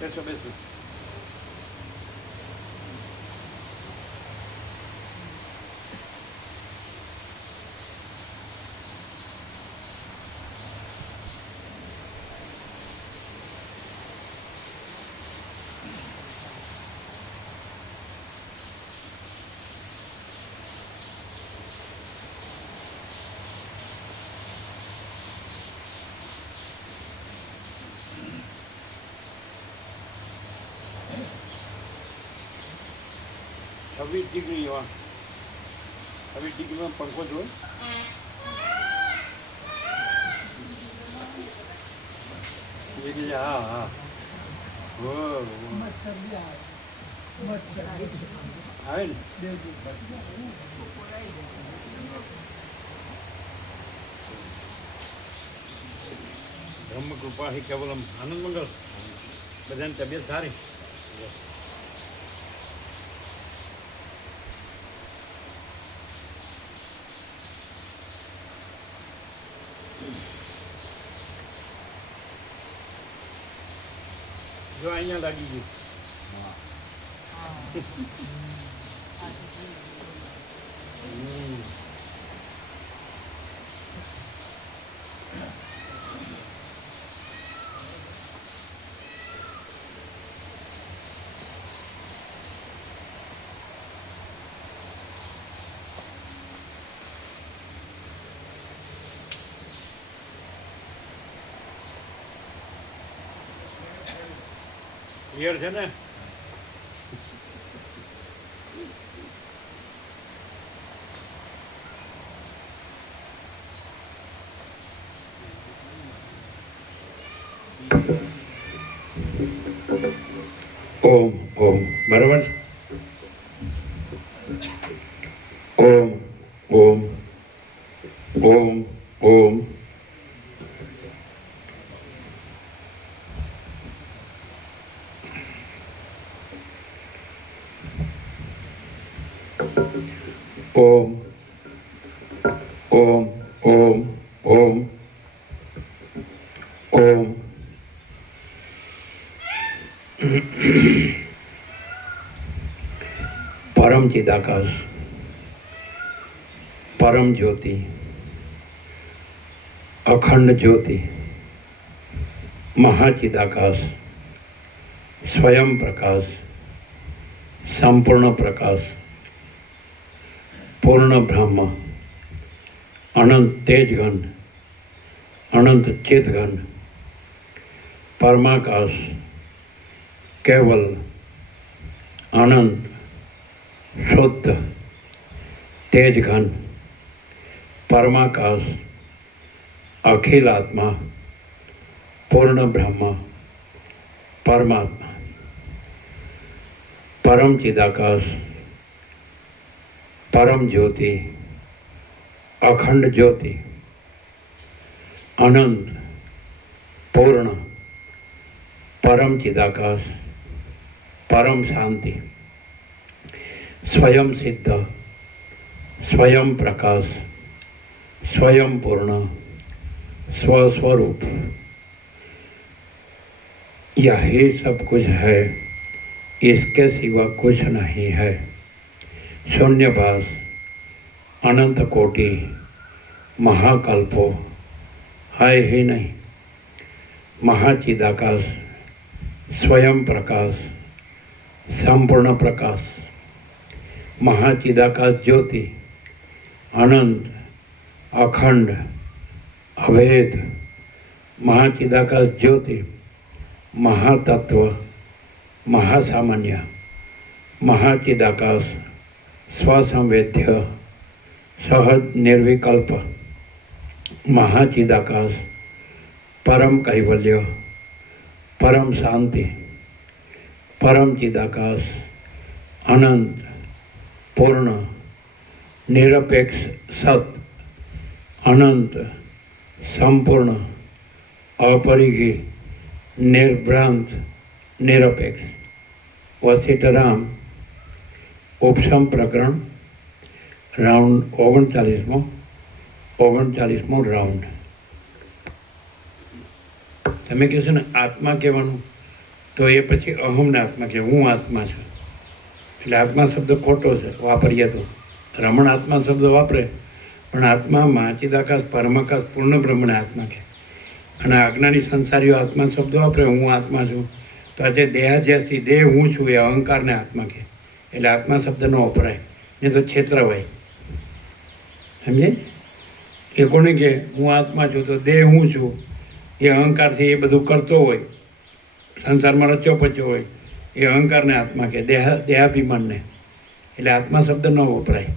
બેસો બેસો. छब्बीस डिग्री वहाँ 26 डिग्री में पंखो जो हाँ हाँ वो मच्छर भी आए मच्छर आए ने ब्रह्म कृपा ही केवलम आनंद मंगल बधानी तबियत सारी जो અહીંયા લાગી ગયું ક્લિયર છે ને ઓમ ઓમ બરાબર ઓમ ઓમ ઓમ ઓમ ઓમ ઓમ ઓમ ઓમ ઓમ परम चिदाकाश परम ज्योति अखंड ज्योति महाचिदाकाश स्वयं प्रकाश संपूर्ण प्रकाश पूर्ण ब्रह्म अनंत तेजघन अनंत चितघन परमाकाश केवल अनंत शुद्ध तेजघन परमाकाश अखिल आत्मा पूर्ण ब्रह्म परमात्मा परम चिदाकाश परम ज्योति अखंड ज्योति अनंत पूर्ण परम चिदाकाश परम शांति स्वयं सिद्ध स्वयं प्रकाश स्वयं पूर्ण स्वस्वरूप यही सब कुछ है, इसके सिवा कुछ नहीं है। शून्यभास अनंत कोटि महाकल्पो है ही नहीं। महाचिदाकाश स्वयं प्रकाश संपूर्ण प्रकाश महाचिदाकाश ज्योति अनंत अखंड अभेद महाचिदाकाश ज्योति महातत्व महासामान्य महाचिदाकाश स्वसंवेद्य सहज निर्विकल्प महाचिदाकाश परम कैवल्य परम शांति परम चिदाकाश अनंत पूर्ण निरपेक्ष सत अनंत संपूर्ण अपरिघी निर्भ्रांत निरपेक्ष वसिष्ठराम उपशम प्रकरण राउंड 39મો રાઉન્ડ તમે કહો છો ને આત્મા કહેવાનું તો એ પછી અહમને આત્મા કે હું આત્મા છું. એટલે આત્મા શબ્દ ખોટો છે વાપરીએ તો. રમણ આત્મા શબ્દ વાપરે, પણ આત્મામાં ચિદાકાશ પરમાકાશ પૂર્ણ બ્રહ્મને આત્મા કહે. અને અજ્ઞાની સંસારીઓ આત્મા શબ્દ વાપરે હું આત્મા છું, તો આજે દેહાધ્યાસી દેહ હું છું એ અહંકારને આત્મા કહે. એટલે આત્મા શબ્દ ન વપરાય, નહીં તો છેતરાવાય. સમજે? એ કોને કહે હું આત્મા છું, તો દેહ હું છું એ અહંકારથી એ બધું કરતો હોય, સંસારમાં રચ્યો પચ્યો હોય, એ અહંકારને આત્મા કહે, દેહાભિમાનને. એટલે આત્મા શબ્દ ન વપરાય.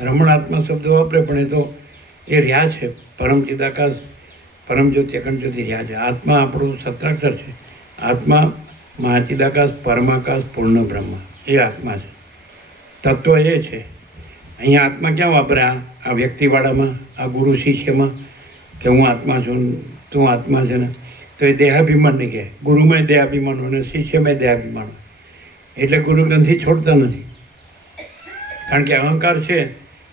રમણ આત્મા શબ્દ વાપરે, પણ એ તો એ રહ્યા છે પરમ ચિદાકાશ પરમ જ્યોતિ અખંડ જ્યોતિ રહ્યા છે. આત્મા આપણું સત્રાક્ષર છે. આત્મા મહાચિદાકાશ પરમાકાશ પૂર્ણ બ્રહ્મ એ આત્મા છે. તત્વ એ છે. અહીંયા આત્મા ક્યાં વાપર્યા? આ વ્યક્તિવાળામાં, આ ગુરુ શિષ્યમાં, કે હું આત્મા છું, તું આત્મા છે ને, તો એ દેહાભિમાન નહીં કહે. ગુરુમાં દેહાભિમાન હોય અને શિષ્યમાં દેહાભિમાન હોય. એટલે ગુરુ ગ્રંથિ છોડતા નથી. કારણ કે અહંકાર છે,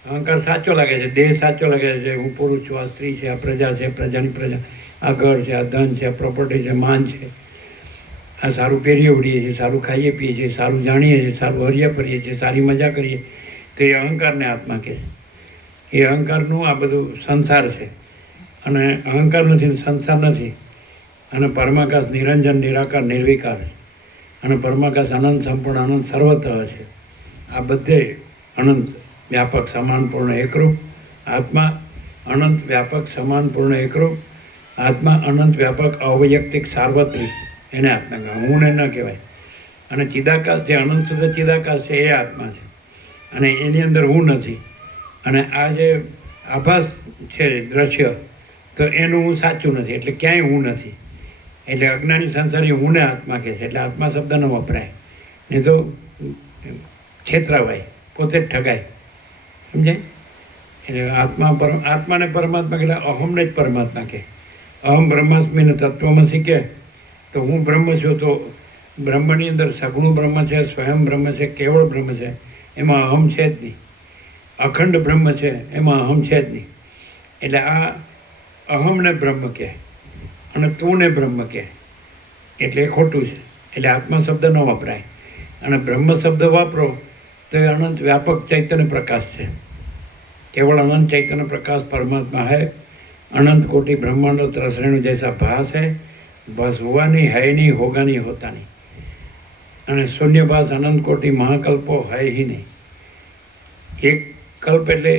અહંકાર સાચો લાગે છે, દેહ સાચો લાગે છે, હું પુરુષ છું, આ સ્ત્રી છે, આ પ્રજા છે, પ્રજાની પ્રજા, આ ઘર છે, આ ધન છે, આ પ્રોપર્ટી છે, માન છે, આ સારું પહેરીએ ઉડીએ છીએ, સારું ખાઈએ પીએ છીએ, સારું જાણીએ છીએ, સારું હરિયા ફરીએ છીએ, સારી મજા કરીએ, તો એ અહંકારને આત્મા કહે. એ અહંકારનું આ બધું સંસાર છે. અને અહંકાર નથી, સંસાર નથી. અને પરમાકાશ નિરંજન નિરાકાર નિર્વિકાર છે. અને પરમાકાશ અનંત સંપૂર્ણ અનંત સર્વતઃ છે. આ બધે અનંત વ્યાપક સમાન પૂર્ણ એકરૂપ આત્મા, અનંત વ્યાપક સમાન પૂર્ણ એકરૂપ આત્મા, અનંત વ્યાપક અવૈયક્તિક સાર્વત્રિક, એને આત્મા કહેવાય. હું ને ન કહેવાય. અને ચિદાકાશ જે અનંત શુદ્ધ ચિદાકાશ છે એ આત્મા છે. અને એની અંદર હું નથી. અને આ જે આભાસ છે દ્રશ્ય, તો એનું હું સાચું નથી. એટલે ક્યાંય હું નથી. એટલે અજ્ઞાની સંસારી હું ને આત્મા કહે છે. એટલે આત્મા શબ્દ ન વપરાય, નહીં તો છેતરાવાય, પોતે જ ઠગાય. સમજાય? એટલે આત્માને પરમાત્મા કહે, અહમને જ પરમાત્મા કહે. અહમ બ્રહ્માસ્મિને તત્વમસી કહે તો હું બ્રહ્મ છું. તો બ્રહ્મની અંદર સગુણ બ્રહ્મ છે, સ્વયં બ્રહ્મ છે, કેવળ બ્રહ્મ છે, એમાં અહમ છે જ નહીં. અખંડ બ્રહ્મ છે, એમાં અહમ છે જ નહીં. એટલે આ અહમને બ્રહ્મ કહે અને તુંને બ્રહ્મ કહે, એટલે એ ખોટું છે. એટલે આત્મા શબ્દ ન વપરાય. અને બ્રહ્મ શબ્દ વાપરો તો એ અનંત વ્યાપક ચૈતન્ય પ્રકાશ છે. केवल अनंत चैतन्य प्रकाश परमात्मा है। अनंत कोटि ब्रह्मांड त्रसरेणु जैसा भास है, बस हुआ नहीं, है नहीं, होगा नहीं, होता नहीं। અને શૂન્યભાસ અનંત કોટી મહાકલ્પો है ही नहीं। એક કલ્પ એટલે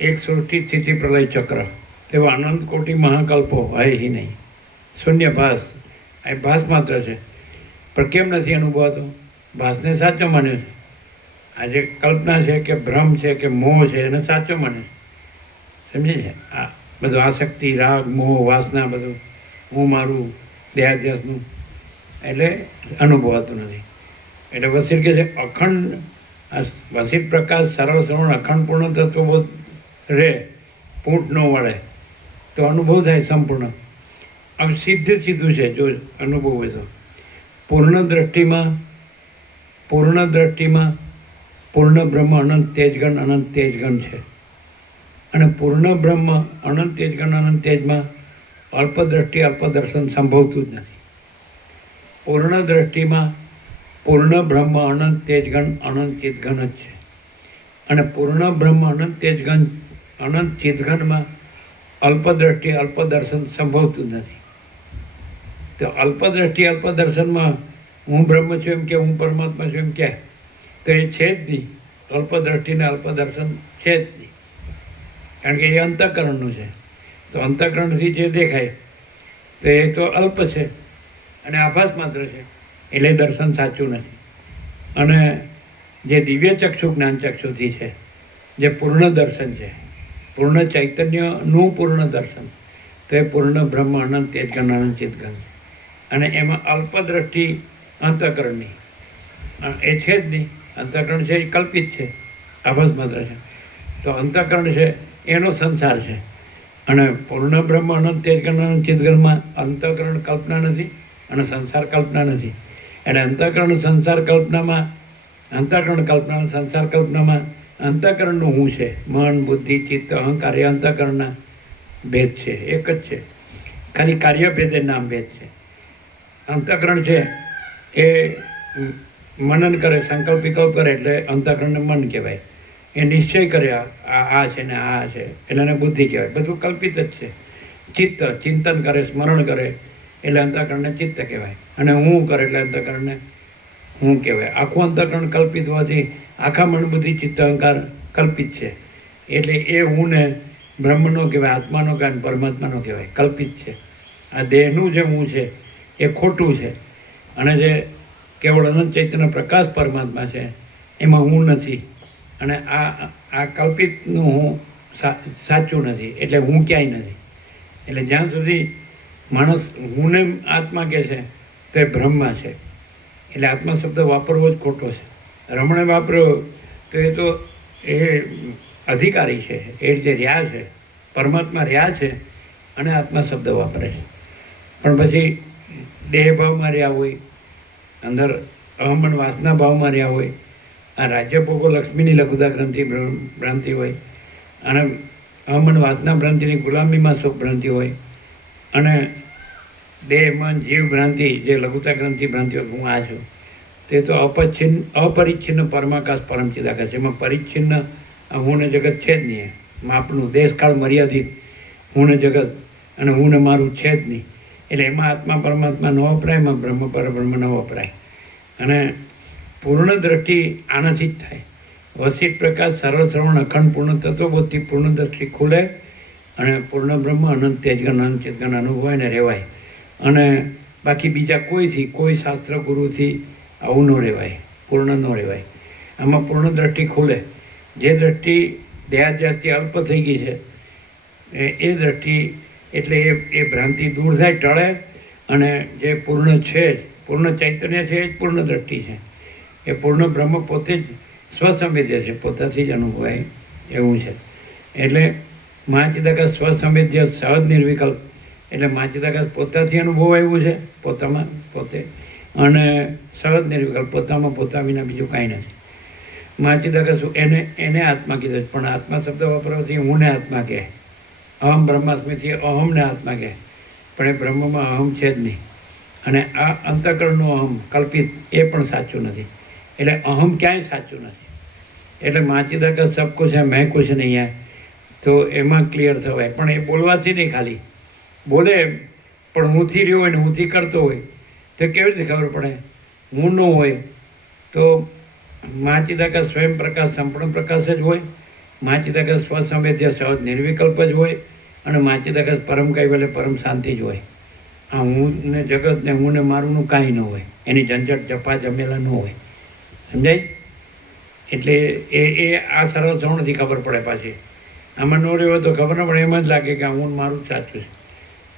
એક સૃષ્ટિ સ્થિતિ પ્રલય ચક્ર, તેવા અનંત કોટી મહાકલ્પો है ही नहीं। શૂન્યભાસ એ ભાસ માત્ર છે, પણ કેમ નથી અનુભવાતો? ભાસને સાચો માને છે। આજે કલ્પના છે કે ભ્રમ છે કે મોહ છે એને સાચો માને છે, સમજે છે? આ બધું આસક્તિ, રાગ, મોહ, વાસના બધું હું મારું દેહાધ્યાસનું એટલે અનુભવાતું નથી। એટલે વસીર કહે છે અખંડ વસીર પ્રકાશ સર્વશ્રવણ અખંડ પૂર્ણ તત્વબોધ રહે, પૂંટ ન વળે તો અનુભવ થાય સંપૂર્ણ। આમ સીધું છે જો અનુભવ હોય તો। પૂર્ણ દ્રષ્ટિમાં પૂર્ણ બ્રહ્મ અનંત તેજગણ છે, અને પૂર્ણ બ્રહ્મ અનંત તેજમાં અલ્પ દ્રષ્ટિ અલ્પ દર્શન સંભવતું જ નથી। પૂર્ણ દ્રષ્ટિમાં પૂર્ણ બ્રહ્મ અનંત તેજગણ અનંત ચિદગણ જ છે, અને પૂર્ણ બ્રહ્મ અનંત તેજગણ અનંત ચિદગણમાં અલ્પ દ્રષ્ટિ અલ્પ દર્શન સંભવતું જ નથી। તો અલ્પ દ્રષ્ટિ અલ્પ દર્શનમાં હું બ્રહ્મ છું એમ કે હું પરમાત્મા છું એમ કે તો એ છે જ નહીં। અલ્પ દ્રષ્ટિને અલ્પ દર્શન છે જ નહીં, કારણ કે એ અંતઃકરણનું છે। તો અંતઃકરણથી જે દેખાય તો એ તો અલ્પ છે અને આભાસ માત્ર છે, એટલે દર્શન સાચું નથી। અને જે દિવ્ય ચક્ષુ જ્ઞાન ચક્ષુથી છે, જે પૂર્ણ દર્શન છે, પૂર્ણ ચૈતન્યનું પૂર્ણ દર્શન, તો એ પૂર્ણ બ્રહ્મ અનંત તેજગણ અનંત ચિદગણ, અને એમાં અલ્પ દ્રષ્ટિ અંતઃકરણની એ છે જ નહીં। અંતઃકરણ છે એ કલ્પિત છે, આભાસ માત્ર છે। તો અંતઃકરણ છે એનો સંસાર છે, અને પૂર્ણ બ્રહ્મ અનંત તેજગણ અનંત ચિદગણમાં અંતઃકરણ કલ્પના નથી અને સંસાર કલ્પના નથી। એટલે અંતઃકરણ સંસાર કલ્પનામાં સંસાર કલ્પનામાં અંતઃકરણનું હું છે, મન બુદ્ધિ ચિત્ત અહંકાર એ અંતઃકરણના ભેદ છે, એક જ છે, ખાલી કાર્યભેદે નામ ભેદ છે। અંતઃકરણ છે એ મનન કરે, સંકલ્પ વિકલ્પ કરે એટલે અંતઃકરણને મન કહેવાય. એ નિશ્ચય કરે આ છે ને આ છે એટલે એને બુદ્ધિ કહેવાય. બધું કલ્પિત જ છે. ચિત્ત ચિંતન કરે, સ્મરણ કરે એટલે અંતઃકરણને ચિત્ત કહેવાય. અને હું કરે એટલે અંતઃકરણને હું કહેવાય. આખું અંતઃકરણ કલ્પિત હોવાથી આખા મન બુદ્ધિ ચિત્ત અહંકાર કલ્પિત છે. એટલે એ હુંને બ્રહ્મનો કહેવાય, આત્માનો કહેવાય, પરમાત્માનો કહેવાય, કલ્પિત છે. આ દેહનું જે હું છે એ ખોટું છે. અને જે કેવળ અનંત ચૈતન્ય પ્રકાશ પરમાત્મા છે એમાં હું નથી. અને આ કલ્પિતનું હું સાચું નથી. એટલે હું ક્યાંય નથી. એટલે જ્યાં સુધી માણસ હુંને આત્મા કહે છે તો એ બ્રહ્મા છે. એટલે આત્મા શબ્દ વાપરવો જ ખોટો છે. રમણે વાપર્યો તો એ તો એ અધિકારી છે, એ રીતે રહ્યા છે, પરમાત્મા રહ્યા છે અને આત્મા શબ્દ વાપરે છે. પણ પછી દેહ ભાવમાં રહ્યા હોય, અંદર અહમ અને વાસના ભાવમાં રહ્યા હોય, આ રાજ્ય ભોગો લક્ષ્મીની લઘુતા ગ્રંથિ ભ્રાંતિ હોય, અને અહમ અને વાસના ભ્રાંતિની ગુલામીમાં સુખ ભ્રાંતિ હોય, અને દેહ મન જીવ ભ્રાંતિ જે લઘુતા ગ્રંથિ ભ્રાંતિ હોય હું આ છું, તે તો અપરિચ્છિન્ન પરમાકાશ પરમચિદાકાશ. એમાં પરિચ્છિન્ન હું ને જગત છે જ નહીં. માપનું દેશકાળ મર્યાદિત હું ને જગત અને હું ને મારું છે જ નહીં. એટલે એમાં આત્મા પરમાત્મા ન વપરાય, એમાં બ્રહ્મ પરબ્રહ્મ ન વપરાય. અને પૂર્ણ દ્રષ્ટિ આનાથી જ થાય. વસિત પ્રકાશ સર્વ શ્રવણ અખંડ પૂર્ણ તત્વબોધથી પૂર્ણ દ્રષ્ટિ ખુલે અને પૂર્ણ બ્રહ્મ અનંત તેજગન અનંત ચેતગન અનુભવાય ને રહેવાય. અને બાકી બીજા કોઈથી, કોઈ શાસ્ત્ર ગુરુથી આવું ન રહેવાય, પૂર્ણ ન રહેવાય. આમાં પૂર્ણ દ્રષ્ટિ ખુલે. જે દ્રષ્ટિ દેહાધ્યાસથી અલ્પ થઈ ગઈ છે એ દ્રષ્ટિ એટલે એ ભ્રાંતિ દૂર થાય, ટળે. અને જે પૂર્ણ છે જ, પૂર્ણ ચૈતન્ય છે એ જ પૂર્ણ દ્રષ્ટિ છે. એ પૂર્ણ બ્રહ્મ પોતે જ સ્વસંવેદ્ય છે, પોતાથી જ અનુભવાય એવું છે. એટલે મહાચિદાકાશ સ્વસંવેદ્ય સહજ નિર્વિકલ્પ. એટલે મહાચિદાકાશ પોતાથી અનુભવાય એવું છે, પોતામાં પોતે, અને સહજ નિર્વિકલ્પ, પોતામાં પોતા વિના બીજું કાંઈ નથી. મહાચિદાકાશ એને આત્મા કીધું. પણ આત્મા શબ્દ વાપરવાથી હું ને આત્મા કહે, અહમ બ્રહ્માસ્મિથી અહમને આત્મા કહે. પણ એ બ્રહ્મમાં અહમ છે જ નહીં. અને આ અંતઃકરણનો અહમ કલ્પિત એ પણ સાચું નથી. એટલે અહમ ક્યાંય સાચું નથી. એટલે મહાચિદાકાશ સબ કુછ હૈ મેં કુછ નહીં હૈ, તો એમાં ક્લિયર થવાય. પણ એ બોલવાથી નહીં, ખાલી બોલે પણ હુંથી રહ્યો હોય ને હુંથી કરતો હોય તો કેવી રીતે ખબર પડે? હું ન હોય તો મહાચિદાકાશ સ્વયં પ્રકાશ સંપૂર્ણ પ્રકાશ જ હોય. મહાચિદાકાશ સ્વસંવેદ્ય સહજ નિર્વિકલ્પ જ હોય. અને મહાચિદાકાશ પરમ કૈવલ્ય પરમ શાંતિ જ હોય. આ હું ને જગત ને હું ને મારુંનું કાંઈ ન હોય. એની ઝંઝટ જપા જમેલા ન હોય. સમજાય? એટલે એ આ સરળ શ્રવણથી ખબર પડે. પાછી આમાં ન રહ્યો તો ખબર ન પડે, એમ જ લાગે કે હું મારું જ સાચું છે.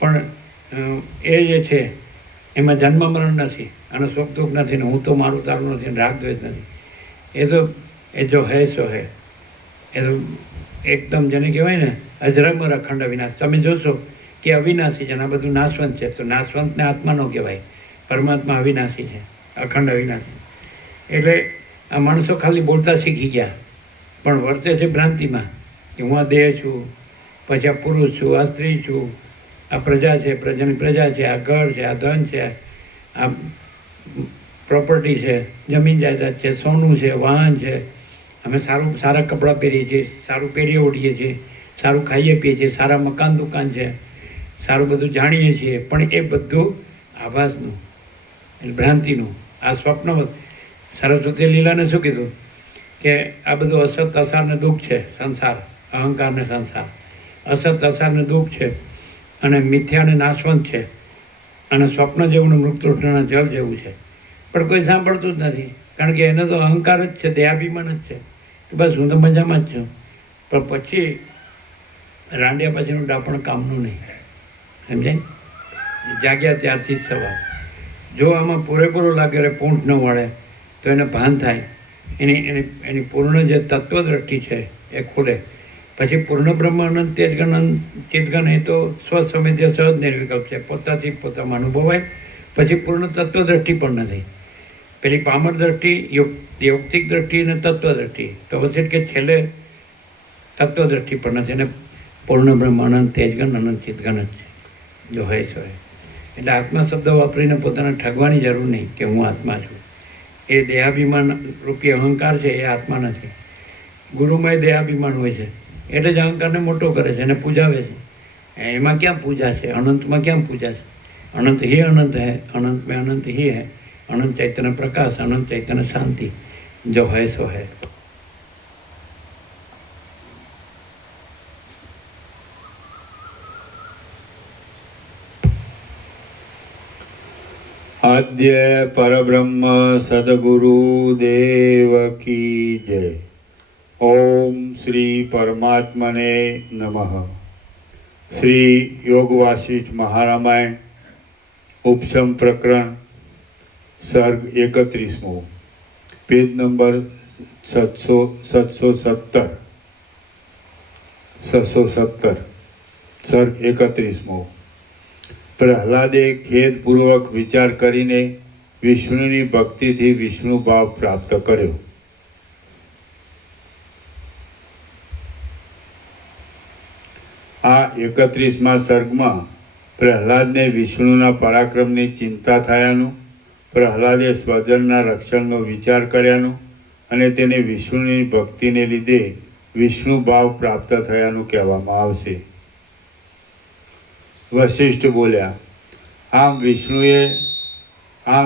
પણ એ જે છે એમાં જન્મ મરણ નથી, અને સુખ દુઃખ નથી, ને હું તો મારું તારું નથી, રાગ દ્વેષ નથી. એ જો હૈ સો હૈ. એ તો એકદમ જેને કહેવાય ને અજરામર અખંડ અવિનાશ. તમે જોશો કે અવિનાશી છે, આ બધું નાશવંત છે. તો નાશવંતને આત્મા ન કહેવાય, પરમાત્મા અવિનાશી છે, અખંડ અવિનાશી. એટલે આ માણસો ખાલી બોલતા શીખી ગયા, પણ વર્તે છે ભ્રાંતિમાં કે હું આ દેહ છું, પછી આ પુરુષ છું, આ સ્ત્રી છું, આ પ્રજા છે, પ્રજાની પ્રજા છે, આ ઘર છે, આ ધન છે, આ પ્રોપર્ટી છે, જમીન જાયદાદ છે, સોનું છે, વાહન છે. અમે સારા કપડાં પહેરીએ છીએ, સારું પહેરીએ ઓઢીએ છીએ, સારું ખાઈએ પીએ છીએ, સારા મકાન દુકાન છે, સારું બધું જાણીએ છીએ. પણ એ બધું આભાસનું, એટલે ભ્રાંતિનું, આ સ્વપ્ન. સરસ્વતી લીલાને શું કીધું કે આ બધું અસત અસાર ને દુઃખ છે, સંસાર, અહંકાર ને સંસાર. અસત અસાર ને દુઃખ છે, અને મિથ્યા ને નાશવંત છે, અને સ્વપ્ન જેવું ને મૃતૃષ્ણના જળ જેવું છે. પણ કોઈ સાંભળતું જ નથી, કારણ કે એને તો અહંકાર જ છે, દેહાભિમાન જ છે કે બસ હું તો મજામાં જ છું. પણ પછી રાંડ્યા પછીનું ડાપણ કામનું નહીં. સમજાય? જાગ્યા ત્યારથી જ સવાર. જો આમાં પૂરેપૂરો લાગે રે પૂંઠ ન વળે તો એને ભાન થાય. એની પૂર્ણ જે તત્વદ્રષ્ટિ છે એ ખુલે. પછી પૂર્ણ બ્રહ્મ અનંત તેજગન અનંત ચિતગન એ તો સ્વસંવેદ્ય સહજ નિર્વિકલ્પ છે, પોતાથી પોતામાં અનુભવાય. પછી પૂર્ણ તત્વદ્રષ્ટિ પણ નથી. પેલી પામર દ્રષ્ટિ, યોગિક દ્રષ્ટિ અને તત્વદ્રષ્ટિ. તો વસિત કે છેલ્લે તત્વદ્રષ્ટિ પણ નથી. અને પૂર્ણ બ્રહ્મ અનંત તેજગન અનંત ચિતગન જ છે, જો હૈ સો હૈ. એટલે આત્મા શબ્દ વાપરીને પોતાને ઠગવાની જરૂર નહીં કે હું આત્મા છું. એ દેહાભિમાન રૂપી અહંકાર છે, એ આત્મા નથી. ગુરુમય દેહાભિમાન હોય છે એટલે જ અહંકારને મોટો કરે છે અને પૂજાવે છે. એમાં ક્યાં પૂજા છે? અનંતમાં ક્યાં પૂજા છે? अनंत ही अनंत है, अनंत में अनंत ही है. अनंत चैतन्य प्रकाश, अनंत चैतन्य शांति, जो है सो है. आद्य परब्रह्म सद्गुरु देव की जय. ओम श्री परमात्मने नमः. श्री योग वासिष्ठ महारामायण उपशम प्रकरण सर्ग 31मो, पेज नंबर 770 सर्ग 31मो. प्रहलादे खेदपूर्वक विचार करीने विष्णुनी भक्तिथी विष्णु भाव प्राप्त कर्यो. आ 31मा सर्गमां प्रहलादने विष्णुना पराक्रमनी चिंता थयानुं, प्रहलादे स्वजनना रक्षणनो विचार कर्यानुं अने तेने विष्णुनी भक्तिने लीधे विष्णु भाव प्राप्त थयानुं कहेवामां आवशे. वशिष्ठ बोल्या, आम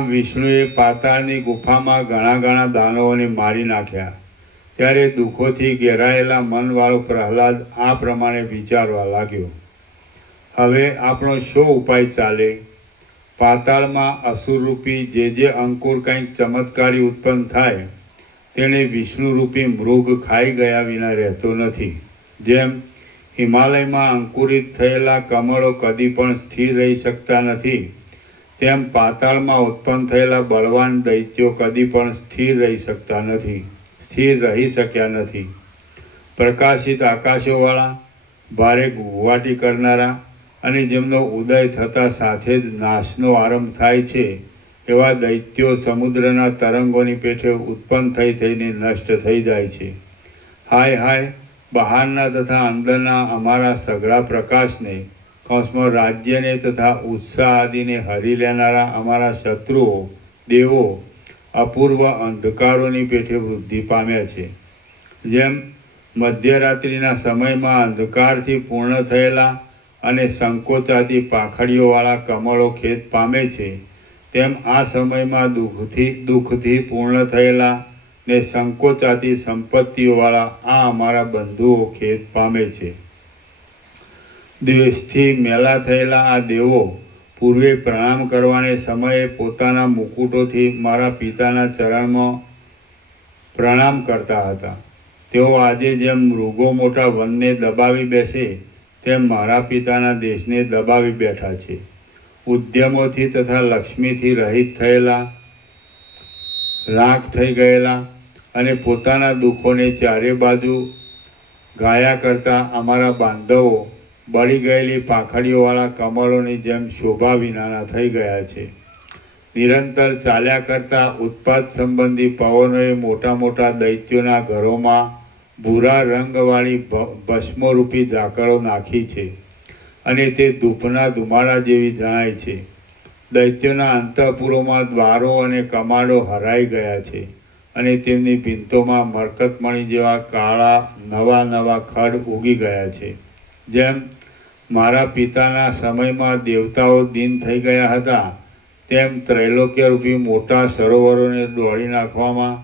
विष्णुए पाताळनी गुफामां घणा घणा दानवोने मारी नाख्या. त्यारे दुखोथी घेरायेला मनवाळो प्रहलाद आ प्रमाणे विचारवा लाग्यो, हवे आपणो शो उपाय चाले? पाताळमां असुररूपी जे अंकुर कंईक चमत्कारी उत्पन्न थाय तेणे विष्णुरूपी मृग खाई गया विना रहतो नथी. जेम हिमालयमां अंकुरित थयेला कमळो कदी पण स्थिर रही शकता नथी, तेम पाताळमां उत्पन्न थयेला बलवान दैत्यो कदी पण स्थिर रही शक्या नथी. प्रकाशित आकाशोवाळा, भारे गुवाटी करनारा अने जेमनो उदय थता साथे ज नाशनो आरंभ थाय छे एवा दैत्यो समुद्रना तरंगोनी पेठे उत्पन्न थईने नष्ट थई जाय छे. हाय हाय, बहारना तथा अंदरना अमारा सगळा प्रकाशने कौंसमां राज्यने तथा उत्साह आदिने हरी लेनारा अमारा शत्रुओ देवो अपूर्व अंधकारोनी पेठे वृद्धि पाम्या छे. जेम मध्यरात्रिना समयमां अंधकारथी पूर्ण थयेला अने संकोचाती पाखड़ीओवाळा कमळो खेत पामे छे, तेम आ समयमां दुखथी पूर्ण थयेला ने संकोचाती संपत्तिओवाळा आ अमारा बंधुओ खेत पामे छे. द्वेषथी मेला थयेला आ देवो पूर्वे प्रणाम करवाने समये पोताना मुकुटोथी मारा पिताना चरणमां प्रणाम करता हता. तेओ आजे जेम मृगो मोटा वनने दबावी बेसे तेम मारा पिताना देशने दबावी बैठा छे. उद्यमोथी तथा लक्ष्मीथी रहित थयेला, राख थई गयेला अने पोताना दुखोने चारे बाजू गाया करता अमारा बांधवो बળી ગયેલી પાંખડીઓવાળા કમળોની જેમ શોભા વિનાના થઈ ગયા છે. નિરંતર ચાલ્યા કરતા ઉત્પાદ સંબંધી પવનોએ મોટા મોટા દૈત્યોના ઘરોમાં ભૂરા રંગવાળી ભસ્મરૂપી ઝાકળો નાખી છે અને તે ધૂપના ધુમાડા જેવી જણાય છે. દૈત્યોના અંતઃપુરોમાં દ્વારો અને કમાડો હરાઈ ગયા છે અને તેમની ભીંતોમાં મરકતમણી જેવા કાળા નવા નવા ખડ ઉગી ગયા છે. જેમ મારા પિતાના સમયમાં દેવતાઓ દીન થઈ ગયા હતા, તેમ ત્રૈલોક્યરૂપી મોટા સરોવરોને દોડી નાખવામાં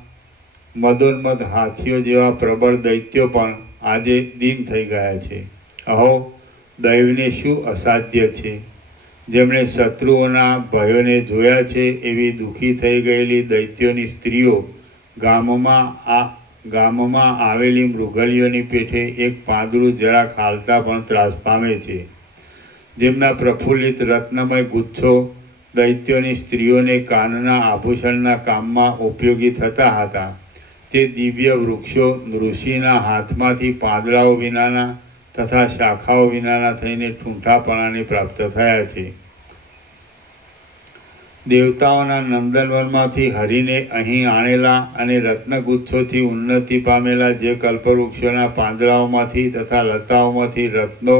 મદોન્મદ હાથીઓ જેવા પ્રબળ દૈત્યો પણ આજે દીન થઈ ગયા છે. અહો, દૈવને શું અસાધ્ય છે! જેમણે શત્રુઓના ભયોને જોયા છે એવી દુઃખી થઈ ગયેલી દૈત્યોની સ્ત્રીઓ ગામમાં આવેલી મૃગલીઓની પેઠે એક પાંદડું જરાક હાલતા પણ ત્રાસ પામે છે. જેમના પ્રફુલ્લિત રત્નમય ગુચ્છો દૈત્યોની સ્ત્રીઓને કાનના આભૂષણના કામમાં ઉપયોગી થતા હતા, તે દિવ્ય વૃક્ષો ઋષિના હાથમાંથી પાંદડાઓ વિનાના તથા શાખાઓ વિનાના થઈને ઠૂંઠાપણાને પ્રાપ્ત થયા છે. દેવતાઓના નંદનવનમાંથી હરીને અહીં આણેલા અને રત્નગુચ્છોથી ઉન્નતિ પામેલા જે કલ્પવૃક્ષોના પાંદડાઓમાંથી તથા લતાઓમાંથી રત્નો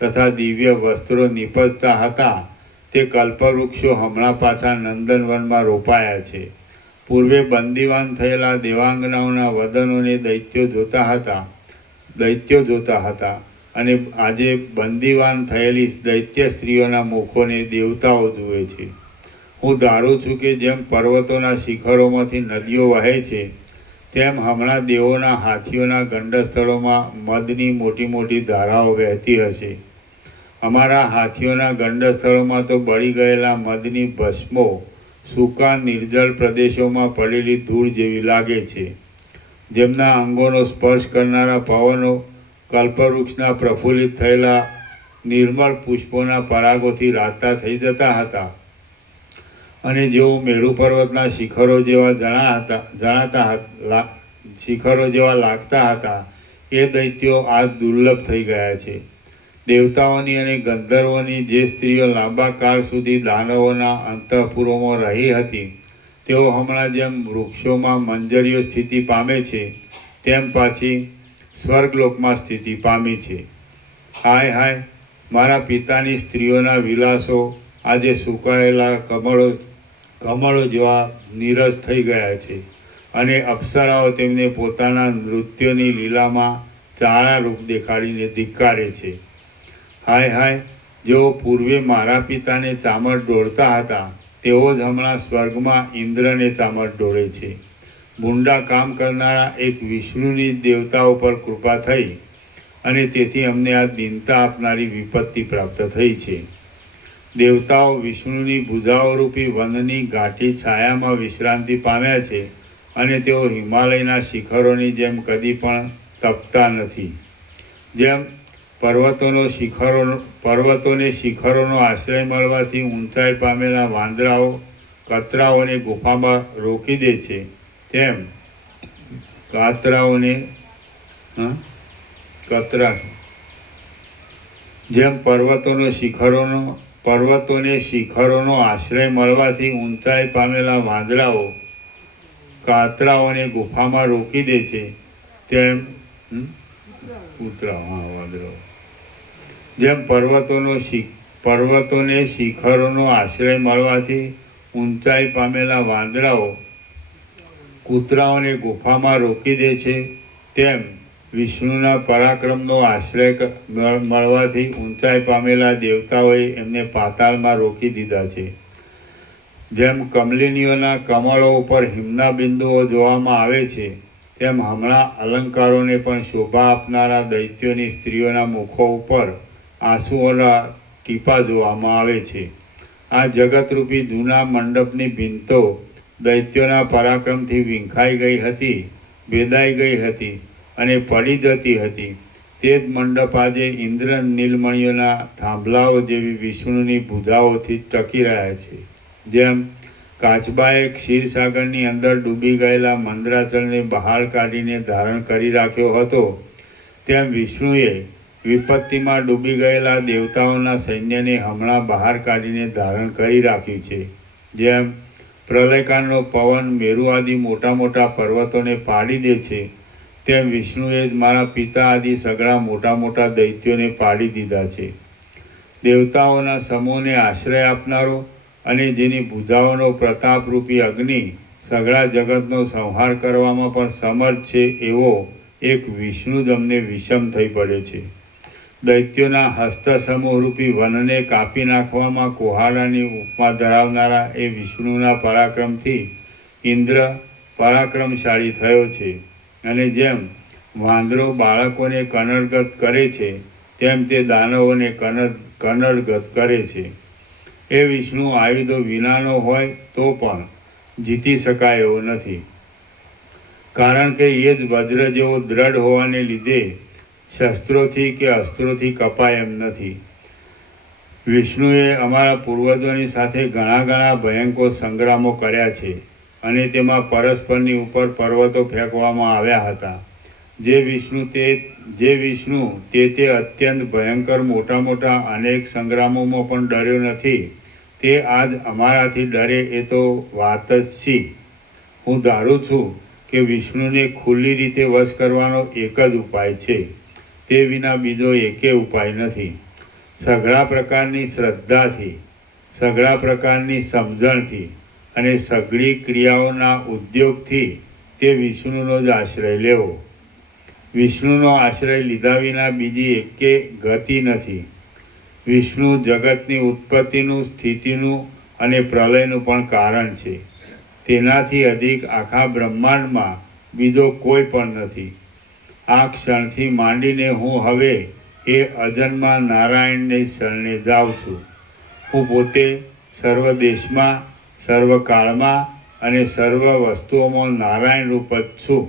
તથા દિવ્ય વસ્ત્રો નિપજતા હતા, તે કલ્પવૃક્ષો હમણાં પાછા નંદનવનમાં રોપાયા છે. પૂર્વે બંદીવાન થયેલા દેવાંગનાઓના વદનોને દૈત્યો જોતા હતા અને આજે બંદીવાન થયેલી દૈત્ય સ્ત્રીઓના મુખોને દેવતાઓ જુએ છે. હું ધારું છું કે જેમ પર્વતોના શિખરોમાંથી નદીઓ વહે છે, તેમ હમણાં દેવોના હાથીઓના ગંડસ્થળોમાં મદની મોટી મોટી ધારાઓ વહેતી હશે. અમારા હાથીઓના ગંડસ્થળોમાં તો બળી ગયેલા મદની ભસ્મો સૂકા નિર્જળ પ્રદેશોમાં પડેલી ધૂળ જેવી લાગે છે. જેમના અંગોનો સ્પર્શ કરનારા પવનો કલ્પવૃક્ષના પ્રફુલ્લિત થયેલા નિર્મળ પુષ્પોના પરાગોથી રાતા થઈ જતા હતા અને જેઓ મેરુ પર્વતના શિખરો જેવા લાગતા હતા, એ દૈત્યો આજ દુર્લભ થઈ ગયા છે. દેવતાઓની અને ગંધર્વોની જે સ્ત્રીઓ લાંબા કાળ સુધી દાનવોના અંતઃપુરોમાં રહી હતી, તેઓ હમણાં જેમ વૃક્ષોમાં મંજરીઓ સ્થિતિ પામે છે, તેમ પાછી સ્વર્ગલોકમાં સ્થિતિ પામી છે. હાય હાય, મારા પિતાની સ્ત્રીઓના વિલાસો આજે સુકાયેલા કમળો જેવા નીરસ થઈ ગયા છે અને અપ્સરાઓ તેમને પોતાના નૃત્યોની લીલામાં ચાળા રૂપ દેખાડીને ધિક્કારે છે. હાય હાય, જેઓ પૂર્વે મારા પિતાને ચામર ડોળતા હતા, તેઓ જ હમણાં સ્વર્ગમાં ઇન્દ્રને ચામર ડોળે છે. ભૂંડા કામ કરનારા એક વિષ્ણુની દેવતાઓ પર કૃપા થઈ અને તેથી અમને આ દીનતા આપનારી વિપત્તિ પ્રાપ્ત થઈ છે. દેવતાઓ વિષ્ણુની ભુજાઓરૂપી વનની ગાંઠી છાયામાં વિશ્રાંતિ પામ્યા છે અને તેઓ હિમાલયના શિખરોની જેમ કદી પણ તપતા નથી. જેમ પર્વતોને શિખરોનો આશ્રય મળવાથી ઊંચાઈ પામેલા વાંદરાઓ કતરાઓને ગુફામાં રોકી દે છે, તેમ પર્વતોને શિખરોનો આશ્રય મળવાથી ઊંચાઈ પામેલા વાંદરાઓ કાતરાઓને ગુફામાં રોકી દે છે, તેમ જેમ પર્વતોને શિખરોનો આશ્રય મળવાથી ઊંચાઈ પામેલા વાંદરાઓ કૂતરાઓને ગુફામાં રોકી દે છે, તેમ વિષ્ણુના પરાક્રમનો આશ્રય મળવાથી ઊંચાઈ પામેલા દેવતાઓએ એમને પાતાળમાં રોકી દીધા છે. જેમ કમલિનીઓના કમળો ઉપર હિમના બિંદુઓ જોવામાં આવે છે, તેમ હમણાં અલંકારોને પણ શોભા આપનારા દૈત્યોની સ્ત્રીઓના મુખો ઉપર આંસુઓના ટીપા જોવામાં આવે છે. આ જગતરૂપી જૂના મંડપની ભીંતો દૈત્યોના પરાક્રમથી વિંખાઈ ગઈ હતી, ભેદાઈ ગઈ હતી અને પડી જતી હતી. તે જ મંડપ આજે ઇન્દ્ર નીલમણીઓના થાંભલાઓ જેવી વિષ્ણુની ભુજાઓથી ટકી રહ્યા છે. જેમ કાચબાએ ક્ષીરસાગરની અંદર ડૂબી ગયેલા મંદરાચલને બહાર કાઢીને ધારણ કરી રાખ્યો હતો, તેમ વિષ્ણુએ વિપત્તિમાં ડૂબી ગયેલા દેવતાઓના સૈન્યને હમણાં બહાર કાઢીને ધારણ કરી રાખ્યું છે. જેમ પ્રલયકાળનો પવન મેરુ આદિ મોટા મોટા પર્વતોને પાડી દે છે, તેમ વિષ્ણુએ જ મારા પિતા આદિ સઘળા મોટા મોટા દૈત્યોને પાડી દીધા છે. દેવતાઓના સમૂહને આશ્રય આપનારો અને જેની ભુજાઓનો પ્રતાપરૂપી અગ્નિ સઘળા જગતનો સંહાર કરવામાં પણ સમર્થ છે, એવો એક વિષ્ણુ જ અમને વિષમ થઈ પડ્યો છે. દૈત્યોના હસ્ત સમૂહરૂપી વનને કાપી નાખવામાં કુહાડાની ઉપમા ધરાવનારા એ વિષ્ણુના પરાક્રમથી ઇન્દ્ર પરાક્રમશાળી થયો છે અને જેમ વાંદરો બાળકોને કનડગત કરે છે, તેમ તે દાનવોને કનડગત કરે છે. એ વિષ્ણુ આયુધો વિનાનો હોય તો પણ જીતી શકાય એવો નથી, કારણ કે એ જ વજ્ર જેવો દ્રઢ હોવાને લીધે શસ્ત્રોથી કે અસ્ત્રોથી કપાય એમ નથી. વિષ્ણુએ અમારા પૂર્વજોની સાથે ઘણા ભયંકર સંગ્રામો કર્યા છે અને તેમાં પરસ્પરની ઉપર પર્વતો ફેંકવામાં આવ્યા હતા. જે વિષ્ણુ તે અત્યંત ભયંકર મોટા અનેક સંગ્રામોમાં પણ ડર્યો નથી, તે આજ અમારાથી ડરે એ તો વાત જ છે. હું ધારું છું કે વિષ્ણુને ખુલ્લી રીતે વશ કરવાનો એક જ ઉપાય છે, તે વિના બીજો એકે ઉપાય નથી. સઘળા પ્રકારની શ્રદ્ધાથી સઘળા પ્રકારની સમજણથી અને સઘળી ક્રિયાઓના ઉદ્યોગથી તે વિષ્ણુનો જ આશ્રય લેવો. વિષ્ણુનો આશ્રય લીધા વિના બીજી એકે ગતિ નથી. વિષ્ણુ જગતની ઉત્પત્તિનું, સ્થિતિનું અને પ્રલયનું પણ કારણ છે. તેનાથી અધિક આખા બ્રહ્માંડમાં બીજો કોઈ પણ નથી. આ ક્ષણથી માંડીને હું હવે એ અજન્મા નારાયણને શરણે જાઉં છું. હું પોતે સર્વ દેશમાં, સર્વ કાળમાં અને સર્વ વસ્તુઓમાં નારાયણ રૂપ જ છું.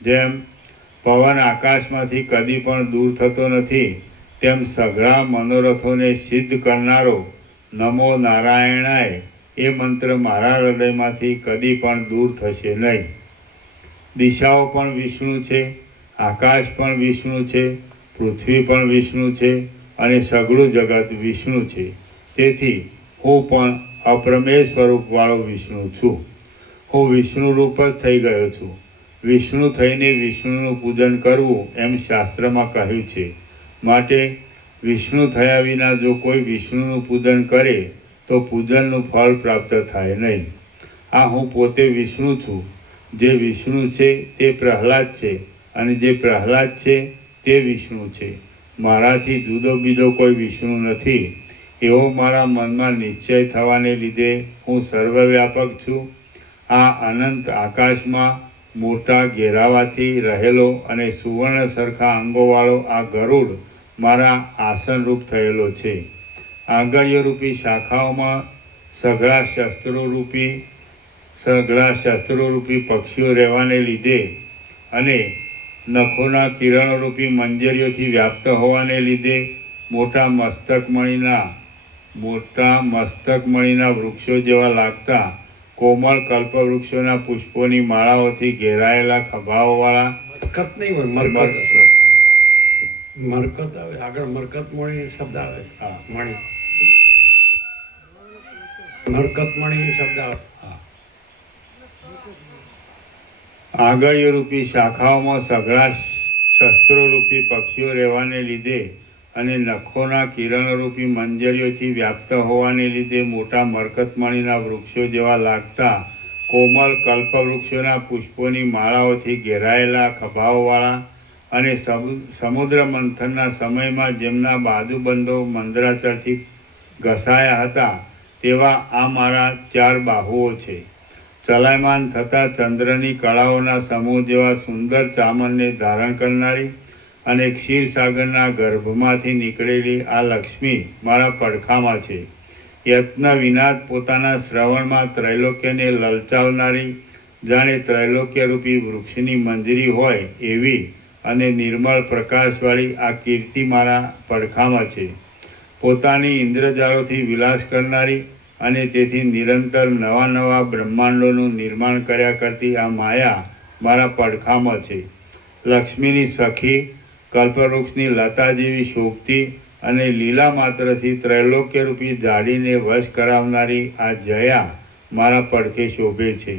જેમ પવન આકાશમાંથી કદી પણ દૂર થતો નથી, તેમ સઘળા મનોરથોને સિદ્ધ કરનારો નમો નારાયણાય એ મંત્ર મારા હૃદયમાંથી કદી પણ દૂર થશે નહીં. દિશાઓ પણ વિષ્ણુ છે, આકાશ પણ વિષ્ણુ છે, પૃથ્વી પણ વિષ્ણુ છે અને સઘળું જગત વિષ્ણુ છે. તેથી હું પણ અપ્રમેય સ્વરૂપવાળો વિષ્ણુ છું. હું વિષ્ણુ રૂપ જ થઈ ગયો છું. વિષ્ણુ થઈને વિષ્ણુનું પૂજન કરવું એમ શાસ્ત્રમાં કહ્યું છે. માટે વિષ્ણુ થયા વિના જો કોઈ વિષ્ણુનું પૂજન કરે તો પૂજનનું ફળ પ્રાપ્ત થાય નહીં. આ હું પોતે વિષ્ણુ છું. જે વિષ્ણુ છે તે પ્રહલાદ છે અને જે પ્રહલાદ છે તે વિષ્ણુ છે. મારાથી જુદો બીજો કોઈ વિષ્ણુ નથી. એવો મારા મનમાં નિશ્ચય થવાને લીધે હું સર્વવ્યાપક છું. આ અનંત આકાશમાં મોટા ઘેરાવાથી રહેલો અને સુવર્ણ સરખા અંગોવાળો આ ગરુડ મારા આસનરૂપ થયેલો છે. આંગળીઓ રૂપી શાખાઓમાં સઘળા શસ્ત્રોરૂપી પક્ષીઓ રહેવાને લીધે અને નખોના કિરણોરૂપી મંજરીઓથી વ્યાપ્ત હોવાને લીધે મોટા મસ્તકમણીના વૃક્ષો જેવા લાગતા કોમળ કલ્પવૃક્ષોના પુષ્પોની માળાઓથી ઘેરાયેલા ખભાઓવાળા મરકત નહીં હોય, મરકત હશે. મરકત આવે આગળ, મરકત મણી શબ્દ આવે. હા, મણી, મરકત મણી શબ્દ આવે. હા. આંગળીઓ રૂપી શાખાઓમાં સઘળા શસ્ત્રોરૂપી પક્ષીઓ રહેવાને લીધે અને નખોના કિરણરૂપી મંજરીઓથી વ્યાપ્ત હોવાને લીધે મોટા મરકતમણીના વૃક્ષો જેવા લાગતા કોમળ કલ્પવૃક્ષોના પુષ્પોની માળાઓથી ઘેરાયેલા ખભાઓવાળા અને સમુદ્ર મંથનના સમયમાં જેમના બાજુબંધો મંદરાચળથી ઘસાયા હતા તેવા આ મારા 4 બાહુઓ છે. ચલાયમાન થતા ચંદ્રની કળાઓના સમૂહ જેવા સુંદર ચામરને ધારણ કરનારી અને ક્ષીરસાગરના ગર્ભમાંથી નીકળેલી આ લક્ષ્મી મારા પડખામાં છે. યત્ન વિના પોતાના શ્રવણમાં ત્રૈલોક્યને લલચાવનારી, જાણે ત્રૈલોક્યરૂપી વૃક્ષની મંજરી હોય એવી અને નિર્મળ પ્રકાશવાળી આ કીર્તિ મારા પડખામાં છે. પોતાની ઇન્દ્રજાળોથી વિલાસ કરનારી અને તેથી નિરંતર નવા નવા બ્રહ્માંડોનું નિર્માણ કર્યા કરતી આ માયા મારા પડખામાં છે. લક્ષ્મીની સખી, કલ્પવૃક્ષની લતા જેવી શોભતી અને લીલા માત્રથી ત્રૈલોક્યરૂપી જાડીને વશ કરાવનારી આ જયા મારા પડખે શોભે છે.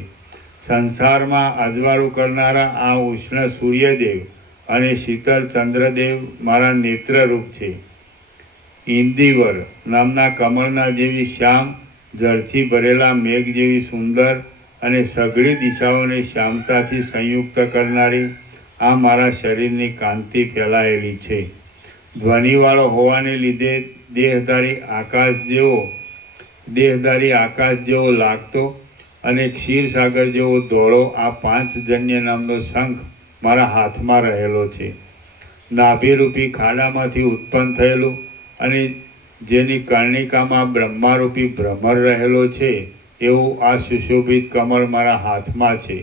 સંસારમાં અજવાળું કરનારા આ ઉષ્ણ સૂર્યદેવ અને શીતળ ચંદ્રદેવ મારા નેત્રરૂપ છે. ઇન્દિવર નામના કમળના જેવી શ્યામ, જળથી ભરેલા મેઘ જેવી સુંદર અને સઘળી દિશાઓને શ્યામતાથી સંયુક્ત કરનારી આ મારા શરીરની કાંતિ ફેલાયેલી છે. ધ્વનિવાળો હોવાને લીધે દેહધારી આકાશ જેવો લાગતો અને ક્ષીરસાગર જેવો ધોળો આ 5 જન્ય નામનો શંખ મારા હાથમાં રહેલો છે. નાભિરૂપી ખાડામાંથી ઉત્પન્ન થયેલું અને જેની કર્ણિકામાં બ્રહ્મારૂપી ભ્રમર રહેલો છે એવું આ સુશોભિત કમળ મારા હાથમાં છે.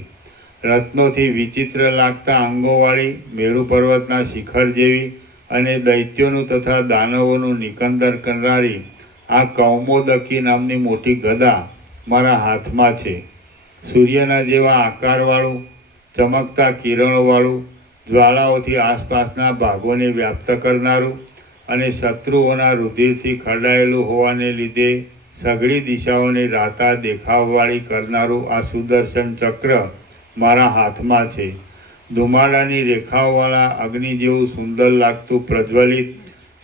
રત્નોથી વિચિત્ર લાગતા અંગોવાળી, મેરુ પર્વતના શિખર જેવી અને દૈત્યોનું તથા દાનવોનું નિકંદન કરનારી આ કૌમોદકી નામની મોટી ગદા મારા હાથમાં છે. સૂર્યના જેવા આકારવાળું, ચમકતા કિરણોવાળું, જ્વાળાઓથી આસપાસના ભાગોને વ્યાપ્ત કરનારું અને શત્રુઓના રુધિરથી ખરડાયેલું હોવાને લીધે સઘળી દિશાઓને રાતા દેખાવવાળી કરનારું આ સુદર્શન ચક્ર મારા હાથમાં છે. ધુમાડાની રેખાઓવાળા અગ્નિ જેવું સુંદર લાગતું પ્રજ્વલિત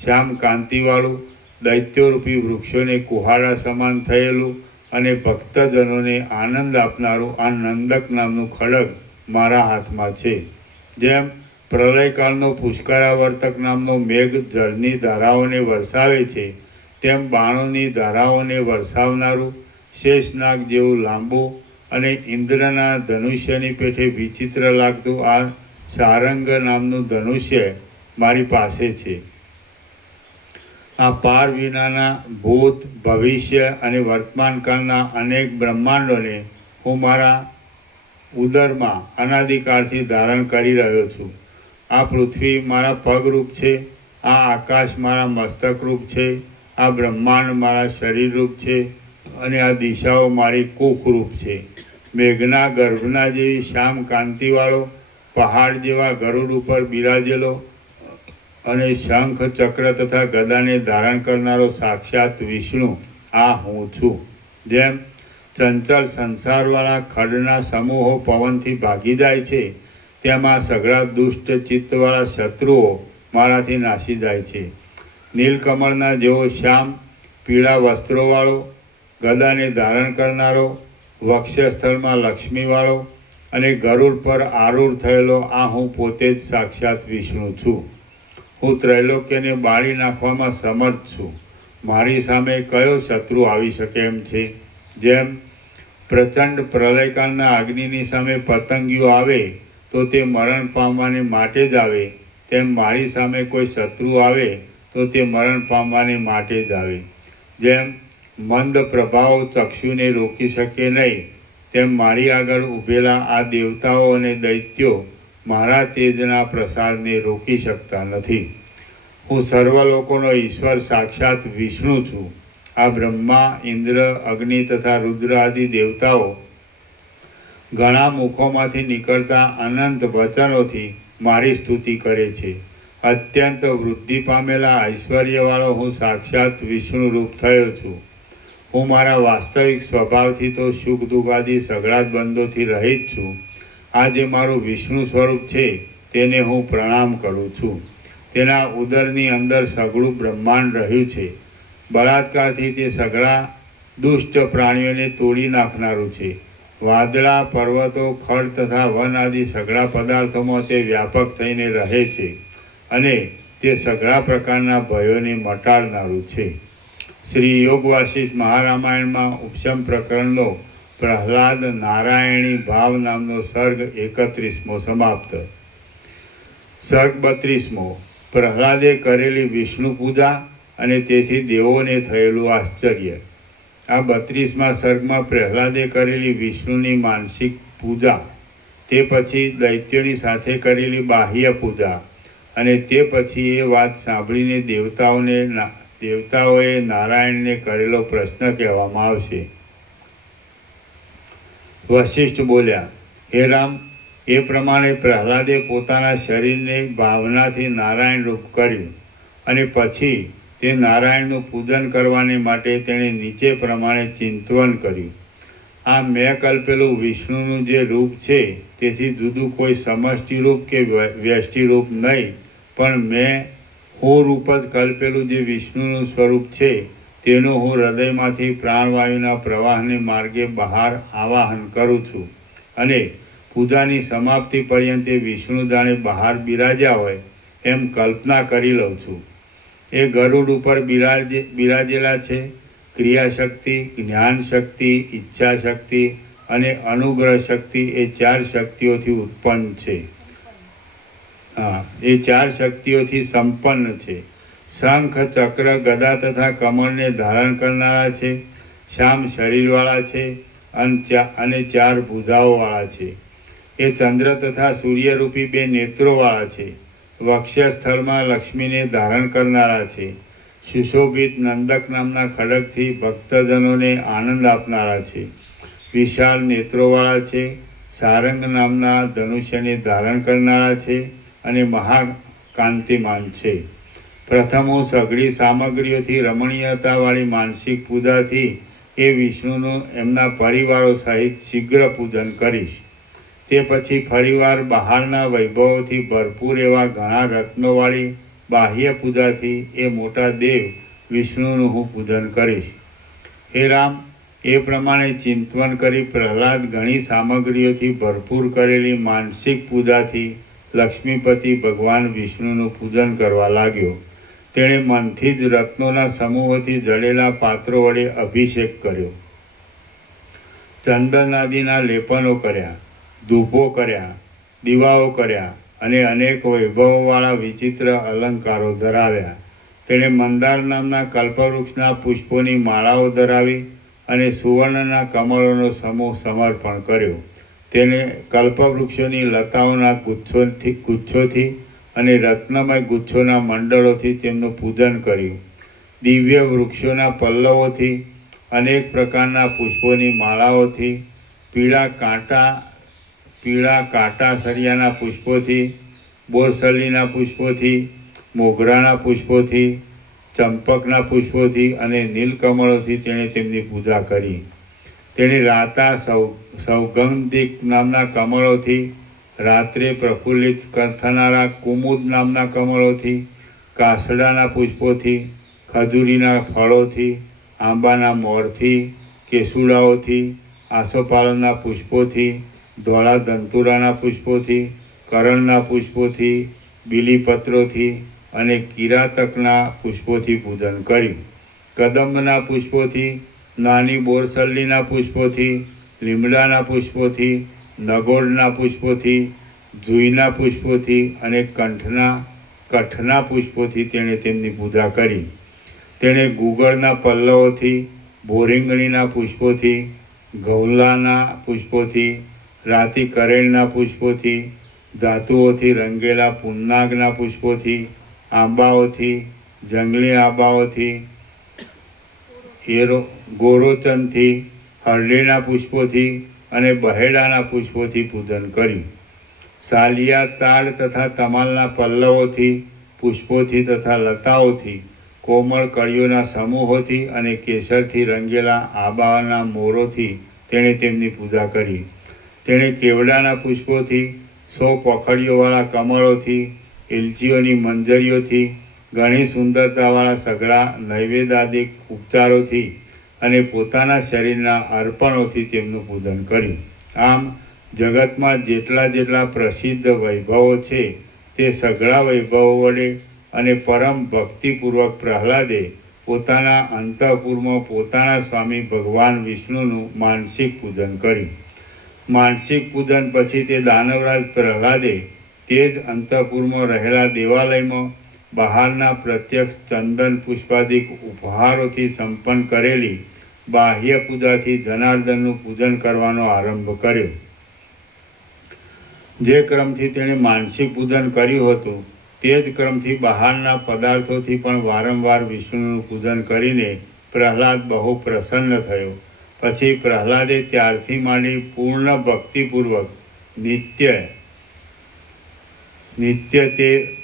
શ્યામ કાંતિવાળું દૈત્યોરૂપી વૃક્ષોને કુહાડા સમાન થયેલું અને ભક્તજનોને આનંદ આપનારું આ નંદક નામનું ખડગ મારા હાથમાં છે. જેમ પ્રલયકાળનો પુષ્કરાવર્તક નામનો મેઘ જળની ધારાઓને વરસાવે છે, તેમ બાણોની ધારાઓને વરસાવનારું શેષનાગ જેવું લાંબુ અને ઇન્દ્રના ધનુષ્યની પેઠે વિચિત્ર લાગતું આ સારંગ નામનું ધનુષ્ય મારી પાસે છે. આ પાર વિનાના ભૂત, ભવિષ્ય અને વર્તમાન કાળના અનેક બ્રહ્માંડોને હું મારા ઉદરમાં અનાદિકાળથી ધારણ કરી રહ્યો છું. આ પૃથ્વી મારા પગરૂપ છે, આ આકાશ મારા મસ્તકરૂપ છે, આ બ્રહ્માંડ મારા શરીરરૂપ છે અને આ દિશાઓ મારી કુખરૂપ છે. મેઘના ગર્ભના જેવી શ્યામ કાંતિવાળો પહાડ જેવા ગરુડ ઉપર બિરાજેલો અને શંખ, ચક્ર તથા ગદાને ધારણ કરનારો સાક્ષાત વિષ્ણુ આ હું છું. જેમ ચંચળ સંસારવાળા ખડના સમૂહો પવનથી ભાગી જાય છે, તેમાં સઘળા દુષ્ટ ચિત્તવાળા શત્રુઓ મારાથી નાસી જાય છે. નીલકમળના જેવો શ્યામ પીળા વસ્ત્રોવાળો, ગદાને ધારણ કરનારો, વક્ષસ્થળમાં લક્ષ્મીવાળો અને ગરુડ પર આરૂઢ થયેલો આ હું પોતે જ સાક્ષાત વિષ્ણુ છું. હું ત્રૈલોક્યને બાળી નાખવામાં સમર્થ છું. મારી સામે કયો શત્રુ આવી શકે એમ છે? જેમ પ્રચંડ પ્રલયકાળના અગ્નિની સામે પતંગિયો આવે તો તે મરણ પામવાને માટે જ આવે, તેમ મારી સામે કોઈ શત્રુ આવે તો તે મરણ પામવાને માટે જ આવે. જેમ મંદ પ્રભાવ ચક્ષુને રોકી શકે નહીં, તેમ મારી આગળ ઊભેલા આ દેવતાઓ અને દૈત્યો મારા તેજના પ્રસારને રોકી શકતા નથી. હું સર્વ લોકોનો ઈશ્વર સાક્ષાત વિષ્ણુ છું. આ બ્રહ્મા, ઇન્દ્ર, અગ્નિ તથા રુદ્ર આદિ દેવતાઓ ઘણા મુખોમાંથી નીકળતા અનંત વચનોથી મારી સ્તુતિ કરે છે. અત્યંત વૃદ્ધિ પામેલા ઐશ્વર્યવાળો હું સાક્ષાત વિષ્ણુ રૂપ થયો છું. હું મારા વાસ્તવિક સ્વભાવથી તો સુખ દુઃખ આદિ સઘળા જ બંધોથી રહિત છું. આ જે મારું વિષ્ણુ સ્વરૂપ છે તેને હું પ્રણામ કરું છું. તેના ઉદરની અંદર સઘળું બ્રહ્માંડ રહ્યું છે. બળાત્કારથી તે સઘળા દુષ્ટ પ્રાણીઓને તોડી નાખનારું છે. વાદળા, પર્વતો, ખડ તથા વન આદિ સઘળા પદાર્થોમાં તે વ્યાપક થઈને રહે છે અને તે સઘળા પ્રકારના ભયોને મટાડનારું છે. શ્રી યોગ વાસિષ્ઠ મહારામાયણમાં ઉપશમ પ્રકરણનો પ્રહલાદ નારાયણી ભાવ નામનો સર્ગ 31મો સમાપ્ત. સર્ગ 32મો. પ્રહલાદે કરેલી વિષ્ણુ પૂજા અને તેથી દેવોને થયેલું આશ્ચર્ય. આ 32મા સર્ગમાં પ્રહલાદે કરેલી વિષ્ણુની માનસિક પૂજા, તે પછી દૈત્યોની સાથે કરેલી બાહ્ય પૂજા અને તે પછી એ વાત સાંભળીને દેવતાઓએ નારાયણને કરેલો પ્રશ્ન કહેવામાં આવશે. વશિષ્ઠ બોલ્યા, હે રામ, એ પ્રમાણે પ્રહલાદે પોતાના શરીરને ભાવનાથી નારાયણ રૂપ કર્યું અને પછી તે નારાયણનું પૂજન કરવાને માટે તેણે નીચે પ્રમાણે ચિંતવન કર્યું. આ મેં કલ્પેલું વિષ્ણુનું જે રૂપ છે તેથી જુદું કોઈ સમષ્ટિ રૂપ કે વ્યષ્ટિ રૂપ નહીં, પણ મેં હું રૂપ જ કલ્પેલું જે વિષ્ણુનું સ્વરૂપ છે તેનું હું હૃદયમાંથી પ્રાણવાયુના પ્રવાહને માર્ગે બહાર આવાહન કરું છું અને પૂજાની સમાપ્તિ પર્યંતે વિષ્ણુ જાણે બહાર બિરાજ્યા હોય એમ કલ્પના કરી લઉં છું. એ ગરુડ ઉપર બિરાજેલા છે. ક્રિયાશક્તિ, જ્ઞાન શક્તિ, ઈચ્છા શક્તિ અને અનુગ્રહ શક્તિ એ 4 શક્તિઓથી ઉત્પન્ન છે. એ 4 શક્તિઓથી સંપન્ન છે. શંખ, ચક્ર, ગદા તથા કમળને ધારણ કરનારા છે. શ્યામ શરીરવાળા છે અને 4 ભુજાઓવાળા છે. એ ચંદ્ર તથા સૂર્યરૂપી 2 નેત્રોવાળા છે. વક્ષસ્થળમાં લક્ષ્મીને ધારણ કરનારા છે. સુશોભિત નંદક નામના ખડગથી ભક્તજનોને આનંદ આપનારા છે. વિશાળ નેત્રોવાળા છે. સારંગ નામના ધનુષ્યને ધારણ કરનારા છે અને મહાકાંતિમાન છે. પ્રથમ હું સઘળી સામગ્રીઓથી રમણીયતાવાળી માનસિક પૂજાથી એ વિષ્ણુનું એમના પરિવારો સહિત શીઘ્ર પૂજન કરીશ. તે પછી ફરીવાર બહારના વૈભવોથી ભરપૂર એવા ઘણા રત્નોવાળી બાહ્ય પૂજાથી એ મોટા દેવ વિષ્ણુનું હું પૂજન કરીશ. હે રામ, એ પ્રમાણે ચિંતન કરી પ્રહલાદ ઘણી સામગ્રીઓથી ભરપૂર કરેલી માનસિક પૂજાથી લક્ષ્મીપતિ ભગવાન વિષ્ણુનું પૂજન કરવા લાગ્યો. તેણે મનથી જ રત્નોના સમૂહોથી જડેલા પાત્રો વડે અભિષેક કર્યો, ચંદન આદિના લેપનો કર્યા, ધૂપો કર્યા, દીવાઓ કર્યા અને અનેક વૈભવોવાળા વિચિત્ર અલંકારો ધરાવ્યા. તેણે મંદાર નામના કલ્પવૃક્ષના પુષ્પોની માળાઓ ધરાવી અને સુવર્ણના કમળોનો સમૂહ સમર્પણ કર્યો. તેણે કલ્પવૃક્ષોની લતાઓના ગુચ્છોથી અને રત્નમય ગુચ્છોના મંડળોથી તેમનું પૂજન કર્યું. દિવ્ય વૃક્ષોના પલ્લવોથી, અનેક પ્રકારના પુષ્પોની માળાઓથી, પીળા કાંટા સરિયાના પુષ્પોથી, બોરસલીના પુષ્પોથી, મોગરાના પુષ્પોથી, ચંપકના પુષ્પોથી અને નીલકમળોથી તેણે તેમની પૂજા કરી. તેણે રાતા સૌગંધિક નામના કમળોથી, રાત્રે પ્રફુલ્લિત થનારા કુમુદ નામના કમળોથી, કાસડાના પુષ્પોથી, ખજૂરીના ફળોથી, આંબાના મોરથી, કેસુડાઓથી, આસોપાલવના પુષ્પોથી, ધોળા ધંતુરાના પુષ્પોથી, કરણના પુષ્પોથી, બીલીપત્રોથી અને કિરાતકના પુષ્પોથી પૂજન કર્યું. કદંબના પુષ્પોથી, નાની બોરસલ્લીના પુષ્પોથી, લીમડાના પુષ્પોથી, નગોડના પુષ્પોથી, જુઈના પુષ્પોથી અને કઠના પુષ્પોથી તેણે તેમની પૂજા કરી. તેણે ગુગળના પલ્લવોથી, બોરીંગણીના પુષ્પોથી, ગૌલાના પુષ્પોથી, રાતી કરેણના પુષ્પોથી, ધાતુઓથી રંગેલા પુન્નાગના પુષ્પોથી, આંબાઓથી, જંગલી આંબાઓથી, ગોરોચનથી, હળદીના પુષ્પોથી અને બહેડાના પુષ્પોથી પૂજન કર્યું. સાલિયા, તાડ તથા તમાલના પલ્લવોથી, પુષ્પોથી તથા લતાઓથી, કોમળ કળીઓના સમૂહોથી અને કેસરથી રંગેલા આંબાના મોરોથી તેણે તેમની પૂજા કરી. તેણે કેવડાના પુષ્પોથી, 100 પખડીઓવાળા કમળોથી, એલચીઓની મંજરીઓથી, ઘણી સુંદરતાવાળા સઘળા નૈવેદ્યાદિક ઉપચારોથી અને પોતાના શરીરના અર્પણોથી તેમનું પૂજન કર્યું. આમ જગતમાં જેટલા પ્રસિદ્ધ વૈભવો છે તે સઘળા વૈભવો વડે અને પરમ ભક્તિપૂર્વક પ્રહલાદે પોતાના અંતઃપુરમાં પોતાના સ્વામી ભગવાન વિષ્ણુનું માનસિક પૂજન કર્યું. માનસિક પૂજન પછી તે દાનવરાજ પ્રહલાદે તે જ અંતઃપુરમાં રહેલા દેવાલયમાં બહારના પ્રત્યક્ષ ચંદન પુષ્પાદિક ઉપહારોથી સંપન્ન કરેલી બાહ્ય પૂજાથી જનાર્દનનું પૂજન કરવાનો આરંભ કર્યો. જે ક્રમથી તેણે માનસિક પૂજન કર્યું હતું તે જ ક્રમથી બહારના પદાર્થોથી પણ વારંવાર વિષ્ણુનું પૂજન કરીને પ્રહલાદ બહુ પ્રસન્ન થયો. પછી પ્રહલાદે ત્યારથી માંડી પૂર્ણ ભક્તિપૂર્વક નિત્ય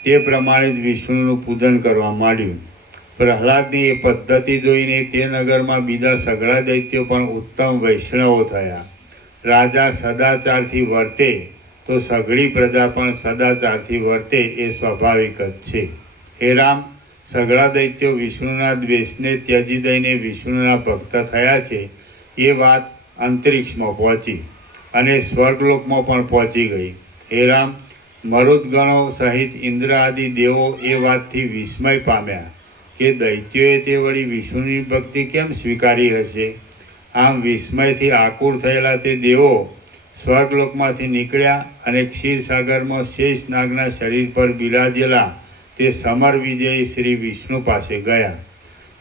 તે પ્રમાણે જ વિષ્ણુનું પૂજન કરવા માંડ્યું. પ્રહલાદની એ પદ્ધતિ જોઈને તે નગરમાં બીજા સઘળા દૈત્યો પણ ઉત્તમ વૈષ્ણવો થયા. રાજા સદાચારથી વર્તે તો સઘળી પ્રજા પણ સદાચારથી વર્તે એ સ્વાભાવિક જ છે. હે રામ, સઘળા દૈત્યો વિષ્ણુના દ્વેષને ત્યજી દઈને વિષ્ણુના ભક્ત થયા છે એ વાત અંતરિક્ષમાં પહોંચી અને સ્વર્ગલોકમાં પણ પહોંચી ગઈ. હે રામ, મરુદગણો સહિત ઇન્દ્ર આદિ દેવો એ વાતથી વિસ્મય પામ્યા કે દૈત્યોએ તે વળી વિષ્ણુની ભક્તિ કેમ સ્વીકારી હશે. આમ વિસ્મયથી આકુળ થયેલા તે દેવો સ્વર્ગલોકમાંથી નીકળ્યા અને ક્ષીરસાગરમાં શેષ નાગના શરીર પર બિરાજેલા તે સમર વિજયી શ્રી વિષ્ણુ પાસે ગયા.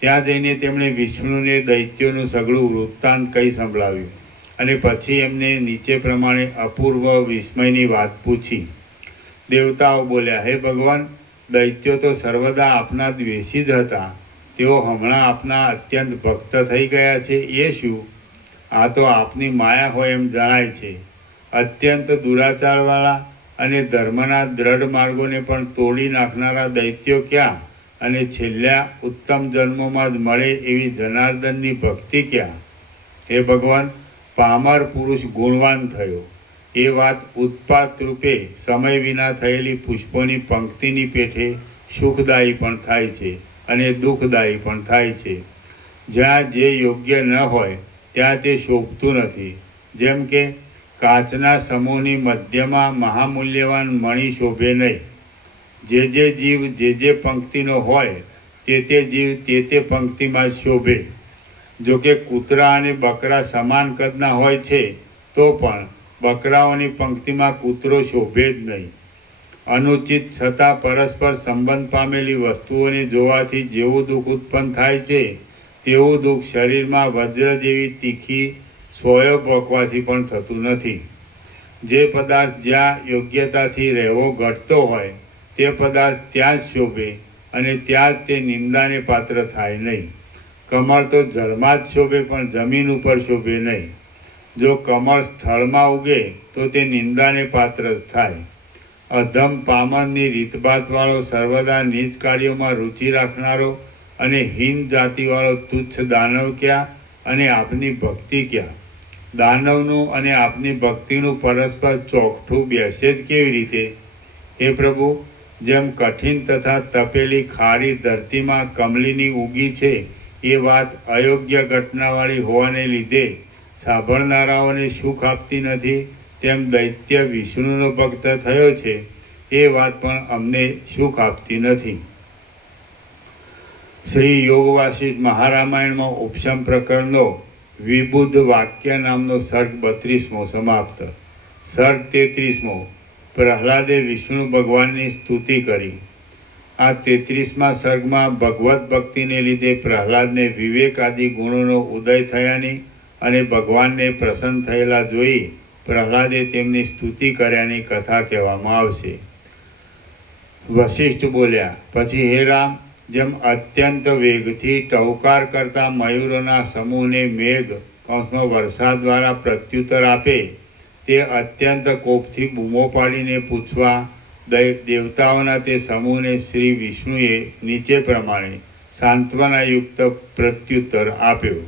ત્યાં જઈને તેમણે વિષ્ણુને દૈત્યોનું સઘળું વૃત્તાંત કહી સંભળાવ્યું અને પછી એમને નીચે પ્રમાણે અપૂર્વ વિસ્મયની વાત પૂછી. દેવતાઓ બોલ્યા, હે ભગવાન, દૈત્યો તો સર્વદા આપના દ્વેષી જ હતા. તેઓ હમણાં આપના અત્યંત ભક્ત થઈ ગયા છે એ શું? આ તો આપની માયા હોય એમ જણાય છે. અત્યંત દુરાચારવાળા અને ધર્મના દ્રઢ માર્ગોને પણ તોડી નાખનારા દૈત્યો ક્યાં અને છેલ્લા ઉત્તમ જન્મોમાં જ મળે એવી જનાર્દનની ભક્તિ ક્યાં? હે ભગવાન, પામર પુરુષ ગુણવાન થયો એ વાત ઉત્પાત રૂપે સમય વિના થયેલી પુષ્પોની પંક્તિની પેઠે સુખદાયી પણ થાય છે. અને દુઃખદાયી પણ થાય છે. જ્યાં જે યોગ્ય ન હોય ત્યાં તે શોભતું નથી. જેમ કે કાચના સમૂહની મધ્યમાં મહામૂલ્યવાન મણિ શોભે નહીં. જે જીવ જે પંક્તિનો હોય તે જીવ તે પંક્તિમાં શોભે. જો કે કૂતરા અને બકરા સમાન કદના હોય છે તો પણ બકરાઓની પંક્તિમાં કૂતરો શોભે જ નહીં. અનુચિત છતાં પરસ્પર સંબંધ પામેલી વસ્તુઓને જોવાથી જેવું દુઃખ ઉત્પન્ન થાય છે તેવું દુઃખ શરીરમાં વજ્ર જેવી તીખી સોયો ભોંકવાથી પણ થતું નથી. જે પદાર્થ જ્યાં યોગ્યતાથી રહેવો ઘટતો હોય તે પદાર્થ ત્યાં જ શોભે અને ત્યાં જ તે નિંદાને પાત્ર થાય નહીં. કમળ તો જળમાં જ શોભે પણ જમીન ઉપર શોભે નહીં. જો કમળ સ્થળમાં ઉગે તો તે નિંદાને પાત્ર જ થાય. અધમ પામરની રીતભાતવાળો સર્વદા નીચ કાર્યોમાં રુચિ રાખનારો અને હીન જાતિવાળો તુચ્છ દાનવ ક્યાં અને આપની ભક્તિ ક્યાં? દાનવનું અને આપની ભક્તિનું પરસ્પર ચોકઠું બેસે જ કેવી રીતે? હે પ્રભુ, જેમ કઠિન તથા તપેલી ખારી ધરતીમાં કમલીની ઉગી છે એ વાત અયોગ્ય ઘટનાવાળી હોવાને લીધે સાંભળનારાઓને સુખ આપતી નથી, તેમ દૈત્ય વિષ્ણુનો ભક્ત થયો છે એ વાત પણ અમને સુખ આપતી નથી. શ્રી યોગ વાસિષ્ઠ મહારામાયણમાં ઉપશમ પ્રકરણનો વિબુદ્ધ વાક્ય નામનો સર્ગ 32મો સમાપ્ત. સર્ગ 33મો. પ્રહલાદે વિષ્ણુ ભગવાનની સ્તુતિ કરી. આ 33મા સર્ગમાં ભગવત ભક્તિને લીધે પ્રહલાદને વિવેક આદિ ગુણોનો ઉદય થયાની અને ભગવાનને પ્રસન્ન થયેલા જોઈ પ્રહલાદે તેમની સ્તુતિ કર્યાની કથા કહેવામાં આવશે. વશિષ્ઠ બોલ્યા, પછી હે રામ, જેમ અત્યંત વેગથી ટહુકાર કરતા મયુરોના સમૂહને મેઘ વરસાદ દ્વારા પ્રત્યુત્તર આપે તે અત્યંત કોપથી બૂમો પાડીને પૂછવા દેવતાઓના તે સમૂહને શ્રી વિષ્ણુએ નીચે પ્રમાણે સાંત્વનાયુક્ત પ્રત્યુત્તર આપ્યો.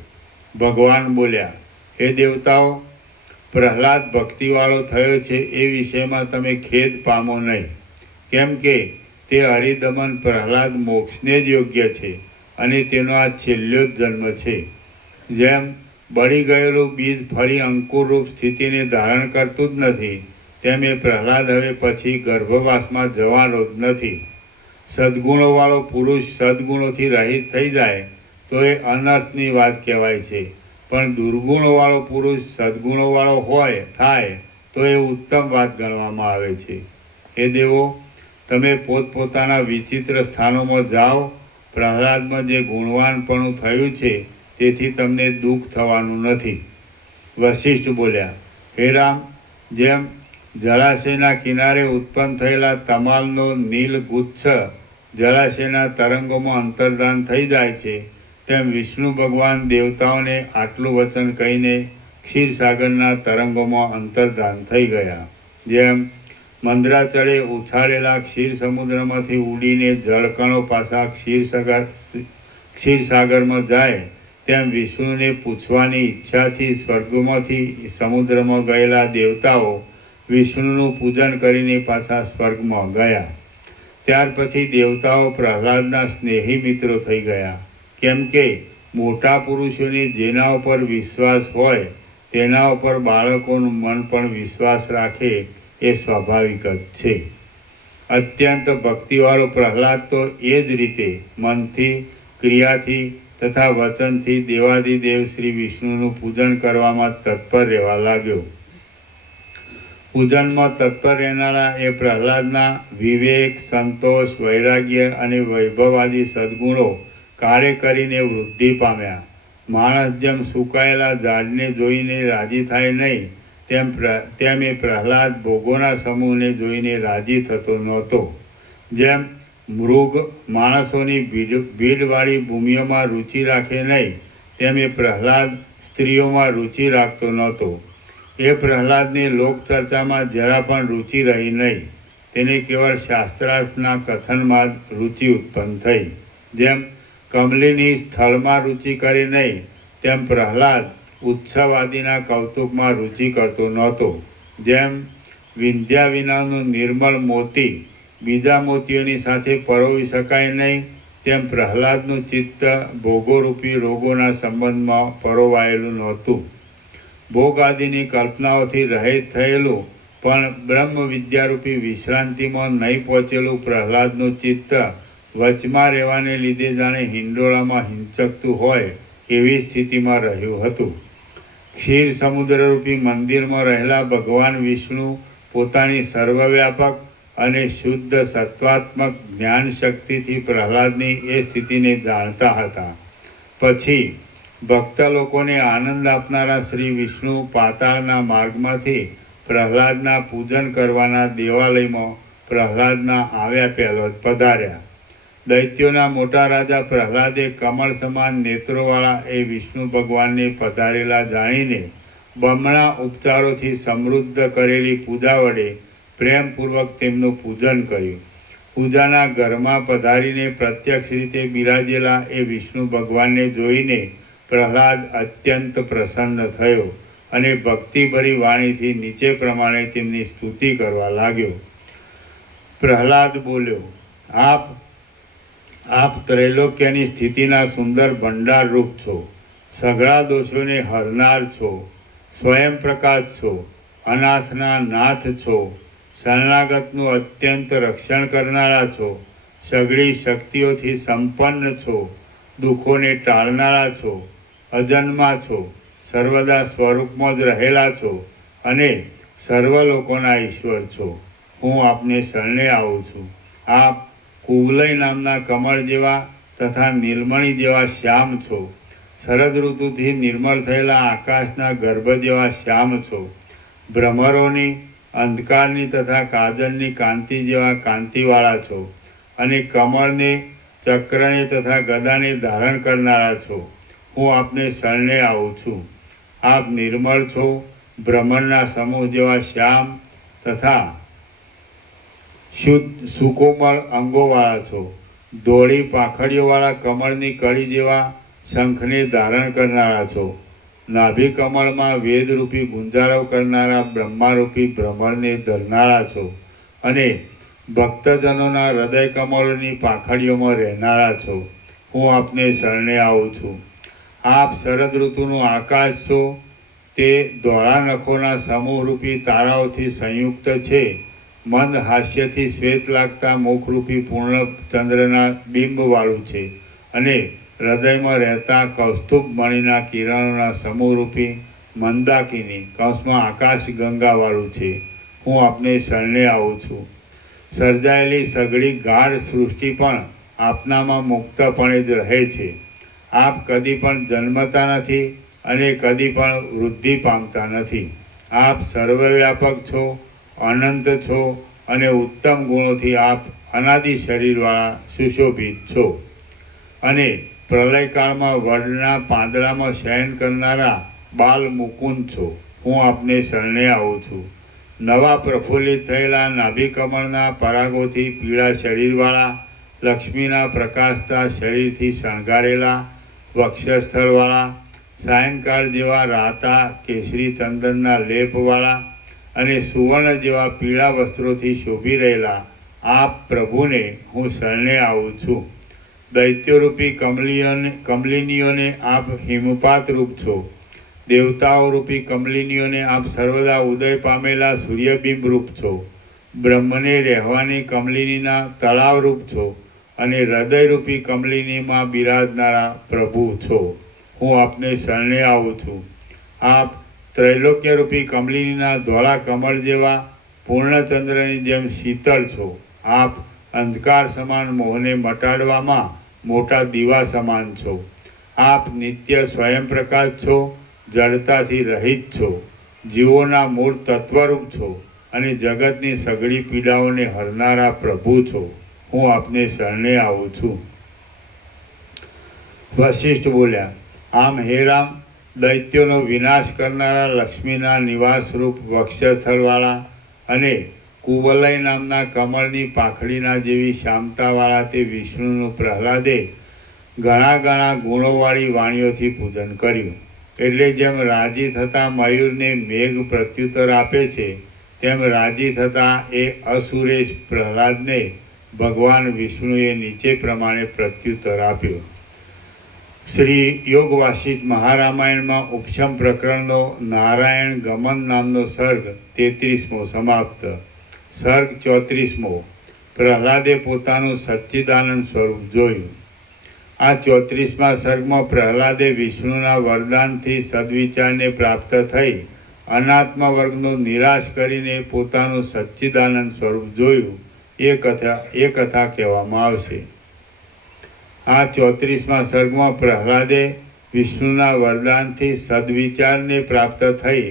ભગવાન બોલ્યા, હે દેવતાઓ, પ્રહલાદ ભક્તિવાળો થયો છે એ વિષયમાં તમે ખેદ પામો નહીં. કેમ કે તે હરિદમન પ્રહલાદ મોક્ષને જ યોગ્ય છે અને તેનો આ છેલ્લો જ જન્મ છે. જેમ બળી ગયેલું બીજ ફરી અંકુરરૂપ સ્થિતિને ધારણ કરતું જ નથી, તેમ એ પ્રહલાદ હવે પછી ગર્ભવાસમાં જવાનો જ નથી. સદ્ગુણોવાળો પુરુષ સદ્ગુણોથી રહિત થઈ જાય તો એ અનર્થની વાત કહેવાય છે, પણ દુર્ગુણોવાળો પુરુષ સદ્ગુણોવાળો થાય તો એ ઉત્તમ વાત ગણવામાં આવે છે. હે દેવો, તમે પોતપોતાના વિચિત્ર સ્થાનોમાં જાઓ. પ્રહલાદમાં જે ગુણવાનપણું થયું છે તેથી તમને દુઃખ થવાનું નથી. વશિષ્ઠ બોલ્યા, હે રામ, જેમ જળાશયના કિનારે ઉત્પન્ન થયેલા તમાલનો નીલ ગુચ્છ જળાશયના તરંગોમાં અંતર્ધાન થઈ જાય છે, તેમ વિષ્ણુ ભગવાન દેવતાઓને આટલું વચન કહીને ક્ષીરસાગરના તરંગોમાં અંતર્ધાન થઈ ગયા. જેમ મંદરાચળે ઉછાળેલા ક્ષીર સમુદ્રમાંથી ઉડીને જળકણો પાછા ક્ષીરસાગરમાં જાય, તેમ વિષ્ણુને પૂછવાની ઈચ્છાથી સ્વર્ગમાંથી સમુદ્રમાં ગયેલા દેવતાઓ વિષ્ણુનું પૂજન કરીને પાછા સ્વર્ગમાં ગયા. ત્યાર પછી દેવતાઓ પ્રહલાદના સ્નેહી મિત્રો થઈ ગયા. કેમ કે મોટા પુરુષોને જેના ઉપર વિશ્વાસ હોય તેના ઉપર બાળકોનું મન પણ વિશ્વાસ રાખે એ સ્વાભાવિક જ છે. અત્યંત ભક્તિવાળો પ્રહલાદ તો એ જ રીતે મનથી, ક્રિયાથી તથા વચનથી દેવાદિદેવ શ્રી વિષ્ણુનું પૂજન કરવામાં તત્પર રહેવા લાગ્યો. પૂજનમાં તત્પર રહેનારા એ પ્રહલાદના વિવેક, સંતોષ, વૈરાગ્ય અને વૈભવાદી સદ્ગુણો કાળે કરીને વૃદ્ધિ પામ્યા. માણસ જેમ સુકાયેલા ઝાડને જોઈને રાજી થાય નહીં, તેમ એ પ્રહલાદ ભોગોના સમૂહને જોઈને રાજી થતો નહોતો. જેમ મૃગ માણસોની ભીડવાળી ભૂમિઓમાં રુચિ રાખે નહીં, તેમ એ પ્રહલાદ સ્ત્રીઓમાં રુચિ રાખતો નહોતો. એ પ્રહલાદને લોકચર્ચામાં જરા પણ રુચિ રહી નહીં. તેને કેવળ શાસ્ત્રાર્થના કથનમાં જ રુચિ ઉત્પન્ન થઈ. જેમ કમલીની સ્થળમાં રુચિ કરે નહીં, તેમ પ્રહલાદ ઉત્સવ આદિના કૌતુકમાં રુચિ કરતો નહોતો. જેમ વિંધ્યા વિનાનું નિર્મળ મોતી બીજા મોતીઓની સાથે પરોવી શકાય નહીં, તેમ પ્રહલાદનું ચિત્ત ભોગોરૂપી રોગોના સંબંધમાં પરોવાયેલું નહોતું. ભોગ આદિની કલ્પનાઓથી રહિત થયેલું પણ બ્રહ્મ વિદ્યારૂપી વિશ્રાંતિમાં નહીં પહોંચેલું પ્રહલાદનું ચિત્ત વચમાં રહેવાને લીધે જાણે હિંડોળામાં હિંચકતું હોય એવી સ્થિતિમાં રહ્યું હતું. ક્ષીર સમુદ્રરૂપી મંદિરમાં રહેલા ભગવાન વિષ્ણુ પોતાની સર્વવ્યાપક અને શુદ્ધ સત્વાત્મક જ્ઞાન શક્તિથી પ્રહલાદની એ સ્થિતિને જાણતા હતા. પછી ભક્ત લોકોને આનંદ આપનારા શ્રી વિષ્ણુ પાતાળના માર્ગમાંથી પ્રહલાદના પૂજન કરવાના દેવાલયમાં પ્રહલાદના આવ્યા પહેલો જ પધાર્યા. દૈત્યોના મોટા રાજા પ્રહલાદે કમળ સમાન નેત્રોવાળા એ વિષ્ણુ ભગવાનને પધારેલા જાણીને બમણા ઉપચારોથી સમૃદ્ધ કરેલી પૂજા વડે પ્રેમપૂર્વક તેમનું પૂજન કર્યું. પૂજાના ઘરમાં પધારીને પ્રત્યક્ષ રીતે બિરાજેલા એ વિષ્ણુ ભગવાનને જોઈને પ્રહલાદ અત્યંત પ્રસન્ન થયો અને ભક્તિભરી વાણીથી નીચે પ્રમાણે તેમની સ્તુતિ કરવા લાગ્યો. પ્રહલાદ બોલ્યો, આપ ત્રૈલોક્યની સ્થિતિના સુંદર ભંડાર રૂપ છો, સઘળા દોષોને હરનાર છો, સ્વયં પ્રકાશ છો, અનાથના નાથ છો, શરણાગતનું અત્યંત રક્ષણ કરનારા છો, સઘળી શક્તિઓથી સંપન્ન છો, દુઃખોને ટાળનારા છો, અજન્મા છો, સર્વદા સ્વરૂપમાં જ રહેલા છો અને સર્વ લોકોના ઈશ્વર છો. હું આપને શરણે આવું છું. આપ કુવલય નામના કમળ જેવા તથા નીલમણી જેવા શ્યામ છો. શરદ ઋતુથી નિર્મળ થયેલા આકાશના ગર્ભ જેવા શ્યામ છો. ભ્રમરોની, અંધકારની તથા કાજળની કાંતિ જેવા કાંતિવાળા છો અને કમળને, ચક્રને તથા ગદાને ધારણ કરનારા છો. હું આપને શરણે આવું છું. આપ નિર્મળ છો, ભ્રમરના સમૂહ જેવા શ્યામ તથા શુદ્ધ સુકોમળ અંગોવાળા છો. ધોળી પાંખડીઓવાળા કમળની કળી જેવા શંખને ધારણ કરનારા છો. નાભી કમળમાં વેદરૂપી ગુંજારવ કરનારા બ્રહ્મારૂપી ભ્રમરને ધરનારા છો અને ભક્તજનોના હૃદય કમળોની પાંખડીઓમાં રહેનારા છો. હું આપને શરણે આવું છું. આપ શરદ ઋતુનું આકાશ છો. તે ધોળા નખોના સમૂહરૂપી તારાઓથી સંયુક્ત છે. મંદ હાસ્યથી શ્વેત લાગતા મુખરૂપી પૂર્ણચંદ્રના બિંબવાળું છે અને હૃદયમાં રહેતા કૌસ્તુભ મણિના કિરણોના સમૂહરૂપી મંદાકિની કૌંસમાં આકાશ ગંગાવાળું છે. હું આપને શરણે આવું છું. સર્જાયેલી સઘળી ગાઢ સૃષ્ટિ પણ આપનામાં મુક્તપણે જ રહે છે. આપ કદી પણ જન્મતા નથી અને કદી પણ વૃદ્ધિ પામતા નથી. આપ સર્વવ્યાપક છો, અનંત છો અને ઉત્તમ ગુણોથી આપ અનાદિ શરીરવાળા સુશોભિત છો અને પ્રલયકાળમાં વડના પાંદડામાં શયન કરનારા બાલ મુકુંદ છો. હું આપને શરણે આવું છું. નવા પ્રફુલ્લિત થયેલા નાભી કમળના પરાગોથી પીળા શરીરવાળા, લક્ષ્મીના પ્રકાશતા શરીરથી શણગારેલા વક્ષસ્થળવાળા, સાયંકાળ જેવા રાતા કેસરી ચંદનના લેપવાળા અને સુવર્ણ જેવા પીળા વસ્ત્રોથી શોભી રહેલા આપ પ્રભુને હું શરણે આવું છું. દૈત્યોરૂપી કમલિનીઓને આપ હિમપાત રૂપ છો. દેવતાઓ રૂપી કમલિનીઓને આપ સર્વદા ઉદય પામેલા સૂર્યબિંબ રૂપ છો. બ્રહ્મને રહેવાની કમલિનીના તળાવ રૂપ છો અને હૃદયરૂપી કમલિનીમાં બિરાજનારા પ્રભુ છો. હું આપને શરણે આવું છું. આપ ત્રૈલોક્યરૂપી કમલિનીના ધોળા કમળ જેવા પૂર્ણચંદ્રની જેમ શીતળ છો. આપ અંધકાર સમાન મોહને મટાડવામાં મોટા દીવા સમાન છો. આપ નિત્ય સ્વયં પ્રકાશ છો, જડતાથી રહિત છો, જીવોના મૂળ તત્વરૂપ છો અને જગતની સઘળી પીડાઓને હરનારા પ્રભુ છો. હું આપને શરણે આવું છું. વશિષ્ઠ બોલ્યા, આમ હે રામ, દૈત્યોનો વિનાશ કરનારા લક્ષ્મીના નિવાસરૂપ વક્ષસ્થળવાળા અને કુવલય નામના કમળની પાંખડીના જેવી શ્યામતાવાળા તે વિષ્ણુનું પ્રહલાદે ઘણા ગુણોવાળી વાણીઓથી પૂજન કર્યું. એટલે જેમ રાજી થતા મયુરને મેઘ પ્રત્યુત્તર આપે છે તેમ રાજી થતા એ અસુરેશ પ્રહલાદને ભગવાન વિષ્ણુએ નીચે પ્રમાણે પ્રત્યુત્તર આપ્યો. શ્રી યોગ વાસિષ્ઠ મહારામાયણમાં ઉપશમ પ્રકરણનો નારાયણ ગમન નામનો સર્ગ 33મો સમાપ્ત. સર્ગ 34મો. પ્રહલાદે પોતાનું સચ્ચિદાનંદ સ્વરૂપ જોયું. આ 34મા સર્ગમાં પ્રહલાદે વિષ્ણુના વરદાનથી સદવિચારને પ્રાપ્ત થઈ અનાત્મ વર્ગનો નિરાશ કરીને પોતાનું સચ્ચિદાનંદ સ્વરૂપ જોયું. એ કથા કહેવામાં આવશે. આ 34મા સર્ગમાં પ્રહલાદે વિષ્ણુના વરદાનથી સદવિચારને પ્રાપ્ત થઈ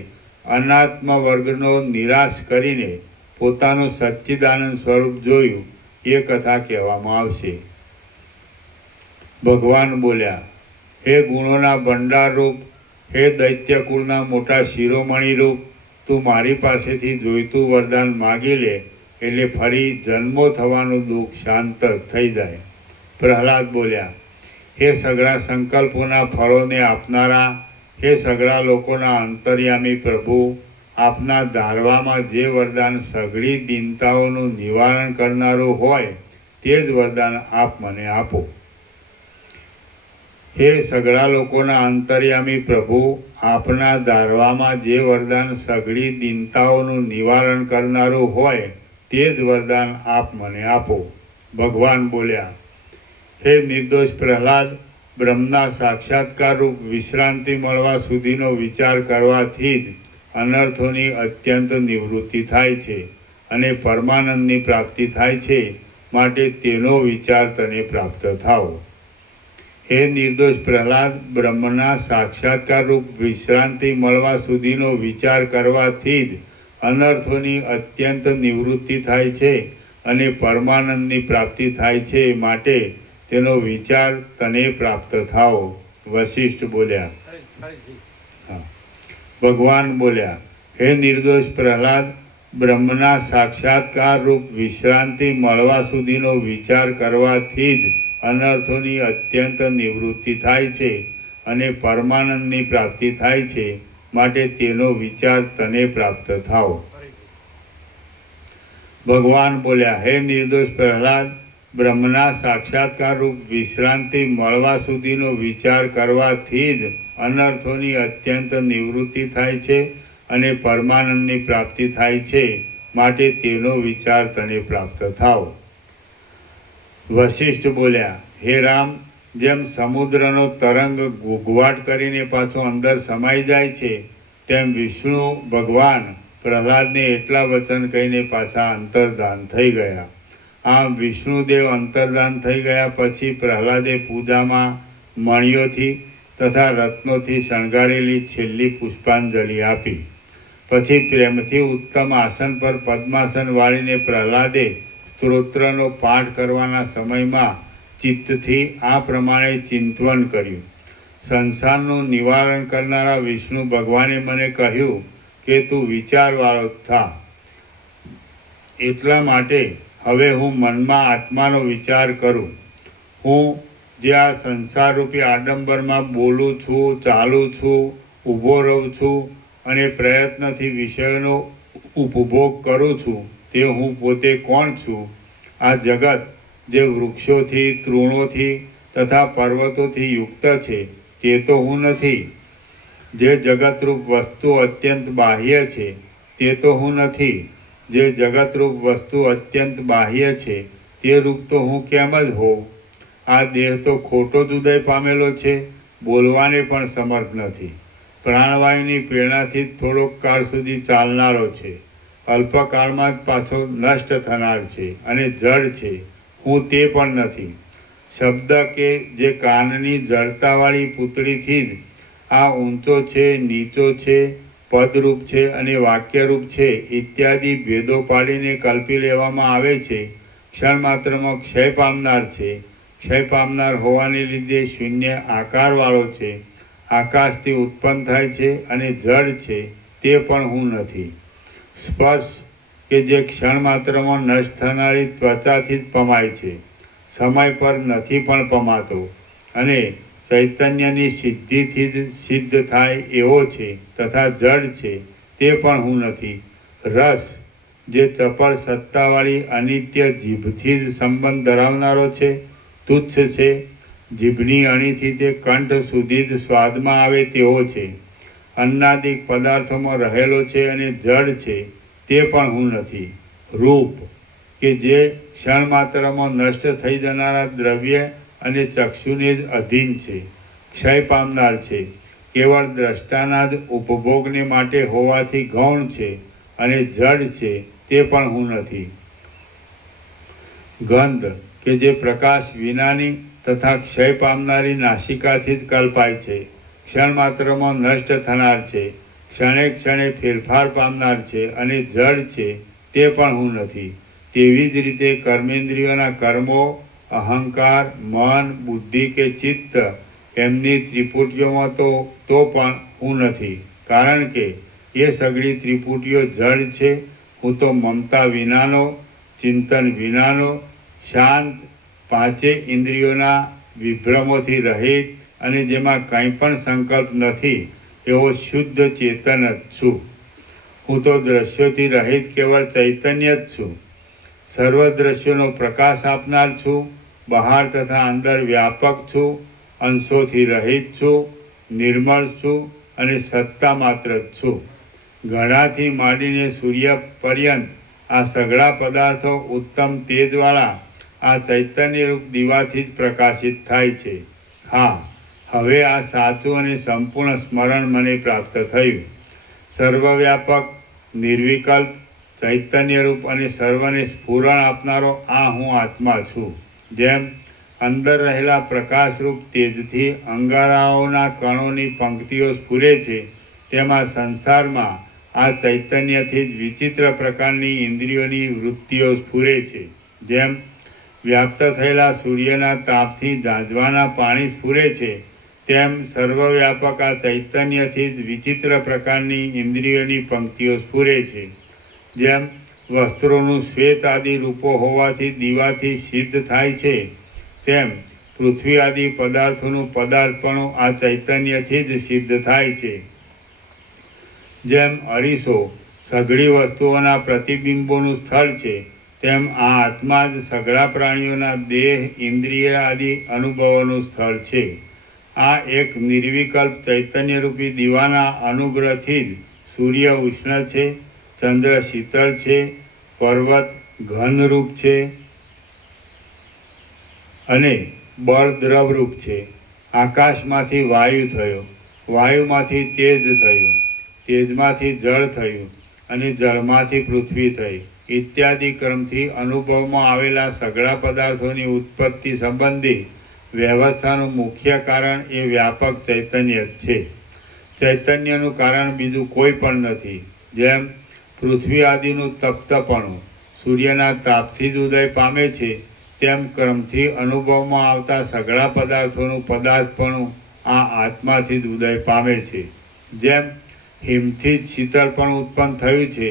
અનાત્મ વર્ગનો નિરાશ કરીને પોતાનું સચ્ચિદાનંદ સ્વરૂપ જોયું. એ કથા કહેવામાં આવશે. ભગવાન બોલ્યા, હે ગુણોના ભંડાર રૂપ, હે દૈત્યકુળના મોટા શિરોમણી રૂપ, તું મારી પાસેથી જોઈતું વરદાન માગી લે એટલે ફરી જન્મો થવાનું દુઃખ શાંત થઈ જાય. પ્રહલાદ બોલ્યા, હે સઘળા સંકલ્પોના ફળોને આપનારા, હે સઘળા લોકોના અંતર્યામી પ્રભુ, આપના ધારવામાં જે વરદાન સઘળી દીનતાઓનું નિવારણ કરનારું હોય તે જ વરદાન આપ મને આપો. હે સઘળા લોકોના અંતર્યામી પ્રભુ, આપના ધારવામાં જે વરદાન સઘળી દીનતાઓનું નિવારણ કરનારું હોય તે જ વરદાન આપ મને આપો. ભગવાન બોલ્યા, હે નિર્દોષ પ્રહલાદ, બ્રહ્મના સાક્ષાત્કાર રૂપ વિશ્રાંતિ મળવા સુધીનો વિચાર કરવાથી જ અનર્થોની અત્યંત નિવૃત્તિ થાય છે અને પરમાનંદની પ્રાપ્તિ થાય છે, માટે તેનો વિચાર તને પ્રાપ્ત થાવ. હે નિર્દોષ પ્રહલાદ, બ્રહ્મના સાક્ષાત્કાર રૂપ વિશ્રાંતિ મળવા સુધીનો વિચાર કરવાથી જ અનર્થોની અત્યંત નિવૃત્તિ થાય છે અને પરમાનંદની પ્રાપ્તિ થાય છે, માટે તેનો વિચાર તને પ્રાપ્ત થાવ. વશિષ્ઠ બોલ્યા. ભગવાન બોલ્યા, હે નિર્દોષ પ્રહલાદ, બ્રહ્મના સાક્ષાત્કાર રૂપ વિશ્રાંતિ મળવા સુધીનો વિચાર કરવાથી જ અનર્થોની અત્યંત નિવૃત્તિ થાય છે અને પરમાનંદની પ્રાપ્તિ થાય છે, માટે તેનો વિચાર તને પ્રાપ્ત થાવ. ભગવાન બોલ્યા, હે નિર્દોષ પ્રહલાદ, બ્રહ્મના સાક્ષાત્કાર રૂપ વિશ્રાંતિ મળવા સુધીનો વિચાર કરવાથી જ અનર્થોની અત્યંત નિવૃત્તિ થાય છે અને પરમાનંદની પ્રાપ્તિ થાય છે, માટે તેનો વિચાર તને પ્રાપ્ત થાવ. વશિષ્ઠ બોલ્યા, હે રામ, જેમ સમુદ્રનો તરંગ ઘૂઘવાટ કરીને પાછો અંદર સમાઈ જાય છે, તેમ વિષ્ણુ ભગવાન પ્રહલાદને એટલા વચન કહીને પાછા અંતર્ધાન થઈ ગયા. આમ વિષ્ણુદેવ અંતર્ધાન થઈ ગયા પછી પ્રહલાદે પૂજામાં મણિયોથી તથા રત્નોથી શણગારેલી છેલ્લી પુષ્પાંજલિ આપી. પછી પ્રેમથી ઉત્તમ આસન પર પદ્માસન વાળીને પ્રહલાદે સ્તોત્રનો પાઠ કરવાના સમયમાં ચિત્તથી આ પ્રમાણે ચિંતવન કર્યું. સંસારનું નિવારણ કરનારા વિષ્ણુ ભગવાને મને કહ્યું કે તું વિચારવાળો થા. એટલા માટે હવે હું મનમાં આત્માનો વિચાર કરું. હું જે આ સંસારરૂપી આડંબરમાં બોલું છું, ચાલું છું, ઊભો રહું છું અને પ્રયત્નથી વિષયોનો ઉપભોગ કરું છું, તે હું પોતે કોણ છું? આ જગત જે વૃક્ષોથી, તૃણોથી તથા પર્વતોથી યુક્ત છે, તે તો હું નથી. જે જગતરૂપ વસ્તુ અત્યંત બાહ્ય છે, તે તો હું નથી. જે જગતરૂપ વસ્તુ અત્યંત બાહ્ય છે, તે રૂપ તો હું કેમ જ હોઉં? આ દેહ તો ખોટો જ ઉદય પામેલો છે, બોલવાને પણ સમર્થ નથી. પ્રાણવાયુની પ્રેરણાથી જ થોડોક કાળ સુધી ચાલનારો છે, અલ્પકાળમાં જ પાછો નષ્ટ થનાર છે અને જડ છે. હું તે પણ નથી. શબ્દ કે જે કાનની જડતાવાળી પૂતળીથી જ આ ઊંચો છે, નીચો છે, પદરૂપ છે અને વાક્યરૂપ છે ઇત્યાદિ ભેદો પાડીને કલ્પી લેવામાં આવે છે. ક્ષણ માત્રમાં ક્ષય પામનાર છે. ક્ષય પામનાર હોવાને લીધે શૂન્ય આકારવાળો છે. આકાશથી ઉત્પન્ન થાય છે અને જડ છે, તે પણ હું નથી. સ્પર્શ કે જે ક્ષણ માત્રમાં નષ્ટ થનારી ત્વચાથી જ પમાય છે, સમય પર નથી પણ પમાતો અને ચૈતન્યની સિદ્ધિથી જ સિદ્ધ થાય એવો છે તથા જડ છે, તે પણ હું નથી. રસ જે ચપળ સત્તાવાળી અનિત્ય જીભથી જ સંબંધ ધરાવનારો છે, તુચ્છ છે. જીભની અણીથી તે કંઠ સુધી જ સ્વાદમાં આવે તેવો છે. અન્નાદિક પદાર્થોમાં રહેલો છે અને જડ છે, તે પણ હું નથી. રૂપ કે જે ક્ષણ માત્રમાં નષ્ટ થઈ જનારા દ્રવ્ય અને ચક્ષુને જ અધીન છે, ક્ષય પામનાર છે, કેવળ દ્રષ્ટાના જ ઉપભોગને માટે હોવાથી ગૌણ છે અને જડ છે, તે પણ હું નથી. ગંધ કે જે પ્રકાશ વિનાની તથા ક્ષય પામનારી નાસિકાથી જ કલ્પાય છે, ક્ષણ માત્રમાં નષ્ટ થનાર છે, ક્ષણે ક્ષણે ફેરફાર પામનાર છે અને જડ છે, તે પણ હું નથી. તેવી જ રીતે કર્મેન્દ્રિયોના કર્મો, અહંકાર, મન, બુદ્ધિ કે ચિત્ત એમની ત્રિપુટીઓમાં તો પણ હું નથી. કારણ કે એ સગળી ત્રિપુટીઓ જડ છે. હું તો મમતા વિનાનો, ચિંતન વિનાનો, શાંત, પાંચે ઇન્દ્રિયોના વિભ્રમોથી રહિત અને જેમાં કંઈ પણ સંકલ્પ નથી એવો શુદ્ધ ચેતન જ છું. હું તો દ્રશ્યોથી રહિત કેવળ ચૈતન્ય જ છું. સર્વ દ્રશ્યોનો પ્રકાશ આપનાર છું. બહાર તથા અંદર વ્યાપક છું. અંશોથી રહિત છું. નિર્મળ છું અને સત્તા માત્ર જ છું. ઘડાથી માંડીને સૂર્ય પર્યંત આ સઘળા પદાર્થો ઉત્તમ તેજવાળા આ ચૈતન્યરૂપ દીવાથી જ પ્રકાશિત થાય છે. હા, હવે આ સાચું અને સંપૂર્ણ સ્મરણ મને પ્રાપ્ત થયું. સર્વવ્યાપક, નિર્વિકલ્પ, ચૈતન્યરૂપ અને સર્વને સ્ફુરણ આપનારો આ હું આત્મા છું. જેમ અંદર રહેલા પ્રકાશરૂપ તેજથી અંગારાઓના કણોની પંક્તિઓ સ્ફુરે છે, તેમાં સંસારમાં આ ચૈતન્યથી જ વિચિત્ર પ્રકારની ઇન્દ્રિયોની વૃત્તિઓ સ્ફુરે છે. જેમ વ્યાપ્ત થયેલા સૂર્યના તાપથી ઝાંઝવાના પાણી સ્ફુરે છે, તેમ સર્વવ્યાપક આ ચૈતન્યથી જ વિચિત્ર પ્રકારની ઇન્દ્રિયોની પંક્તિઓ સ્ફુરે છે. જેમ વસ્ત્રોનું શ્વેત આદિ રૂપો હોવાથી દીવાથી સિદ્ધ થાય છે, તેમ પૃથ્વી આદિ પદાર્થોનું પદાર્થપણું આ ચૈતન્યથી જ સિદ્ધ થાય છે. જેમ અરીસો સઘળી વસ્તુઓના પ્રતિબિંબોનું સ્થળ છે, તેમ આ આત્મા જ સઘળા પ્રાણીઓના દેહ, ઇન્દ્રિય આદિ અનુભવોનું સ્થળ છે. આ એક નિર્વિકલ્પ ચૈતન્યરૂપી દીવાના અનુગ્રહથી જ સૂર્ય ઉષ્ણ છે, ચંદ્ર શીતળ છે, પર્વત ઘનરૂપ છે અને બળ દ્રવરૂપ છે. આકાશમાંથી વાયુ થયો, વાયુમાંથી તેજ થયું, તેજમાંથી જળ થયું અને જળમાંથી પૃથ્વી થઈ ઇત્યાદિ ક્રમથી અનુભવમાં આવેલા સઘળા પદાર્થોની ઉત્પત્તિ સંબંધી વ્યવસ્થાનું મુખ્ય કારણ એ વ્યાપક ચૈતન્ય જ છે. ચૈતન્યનું કારણ બીજું કોઈ પણ નથી. જેમ પૃથ્વી આદિનું તપ્તપણું સૂર્યના તાપથી જ ઉદય પામે છે, તેમ ક્રમથી અનુભવમાં આવતા સઘળા પદાર્થોનું પદાર્થપણું આ આત્માથી જ ઉદય પામે છે. જેમ હિમથી જ શીતળપણું ઉત્પન્ન થયું છે,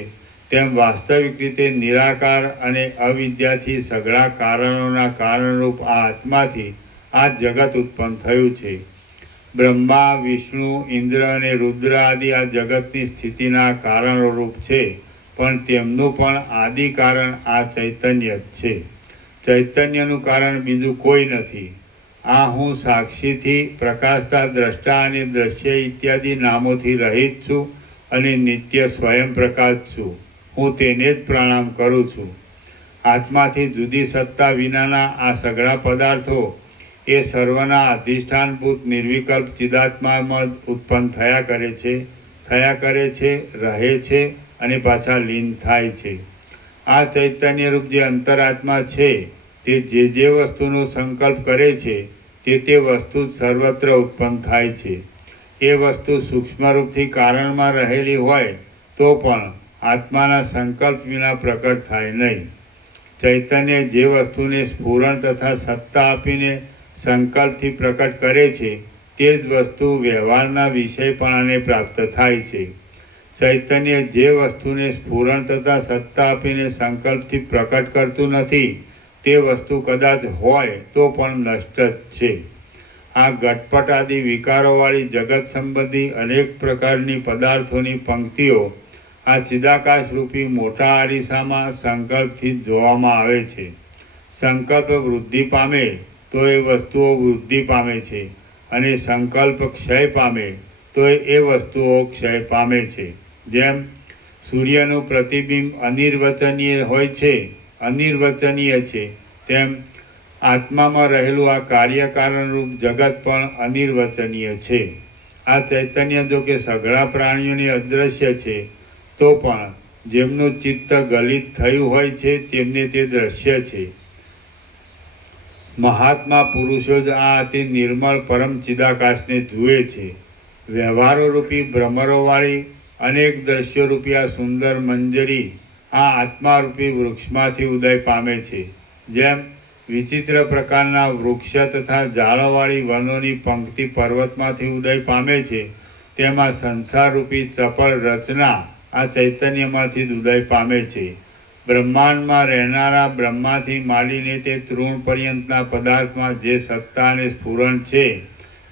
તેમ વાસ્તવિક રીતે નિરાકાર અને અવિદ્યાથી સઘળા કારણોના કારણરૂપ આ આત્માથી આ જગત ઉત્પન્ન થયું છે. બ્રહ્મા, વિષ્ણુ, ઇન્દ્ર અને રુદ્ર આદિ આ જગતની સ્થિતિના કારણોરૂપ છે, પણ તેમનું પણ આદિ કારણ આ ચૈતન્ય જ છે. ચૈતન્યનું કારણ બીજું કોઈ નથી. આ હું સાક્ષીથી પ્રકાશતા દ્રષ્ટા અને દ્રશ્ય ઇત્યાદિ નામોથી રહિત છું અને નિત્ય સ્વયં પ્રકાશ છું. હું તેને જ પ્રણામ કરું છું. આત્માથી જુદી સત્તા વિનાના આ સઘળા પદાર્થો એ સર્વના અધિષ્ઠાનભૂત નિર્વિકલ્પ ચિદાત્મામાં જ ઉત્પન્ન થયા કરે છે, રહે છે અને પાછા લીન થાય છે. આ ચૈતન્યરૂપ જે અંતરાત્મા છે, તે જે વસ્તુનો સંકલ્પ કરે છે, તે વસ્તુ જ સર્વત્ર ઉત્પન્ન થાય છે. એ વસ્તુ સૂક્ષ્મરૂપથી કારણમાં રહેલી હોય તો પણ આત્માના સંકલ્પ વિના પ્રકટ થાય નહીં. ચૈતન્ય જે વસ્તુને સ્ફુરણ તથા સત્તા આપીને સંકલ્પથી પ્રકટ કરે છે, તે જ વસ્તુ વ્યવહારના વિષયપણાને પ્રાપ્ત થાય છે. ચૈતન્ય જે વસ્તુને સ્ફુરણ તથા સત્તા આપીને સંકલ્પથી પ્રકટ કરતું નથી, તે વસ્તુ કદાચ હોય તો પણ નષ્ટ જ છે. આ ઘટપટ આદિ વિકારોવાળી જગત સંબંધી અનેક પ્રકારની પદાર્થોની પંક્તિઓ આ ચિદાકાશ રૂપી મોટા અરીસામાં સંકલ્પથી જ જોવામાં આવે છે. સંકલ્પ વૃદ્ધિ પામે તો એ વસ્તુઓ વૃદ્ધિ પામે છે, અને સંકલ્પ ક્ષય પામે તો એ વસ્તુઓ ક્ષય પામે છે. જેમ સૂર્યનું પ્રતિબિંબ અનિર્વચનીય હોય છે, અનિર્વચનીય છે, તેમ આત્મામાં રહેલું આ કાર્યકારણરૂપ જગત પણ અનિર્વચનીય છે. આ ચૈતન્ય જો કે સઘળા પ્રાણીઓની અદૃશ્ય છે, તો પણ જેમનું ચિત્ત ગલિત થયું હોય છે તેમને તે દ્રશ્ય છે. મહાત્મા પુરુષો જ આ અતિ નિર્મળ પરમ ચિદાકાશને જુએ છે. વ્યવહારો રૂપી ભ્રમરોવાળી અનેક દ્રશ્યો રૂપી આ સુંદર મંજરી આ આત્મારૂપી વૃક્ષમાંથી ઉદય પામે છે. જેમ વિચિત્ર પ્રકારના વૃક્ષ તથા ઝાડવાળી વનોની પંક્તિ પર્વતમાંથી ઉદય પામે છે, તેમાં સંસારરૂપી ચપળ રચના આ ચૈતન્યમાંથી જ ઉદય પામે છે. બ્રહ્માંડમાં રહેનારા બ્રહ્માથી માંડીને તે તૃણ પર્યંતના પદાર્થમાં જે સત્તા અને સ્ફુરણ છે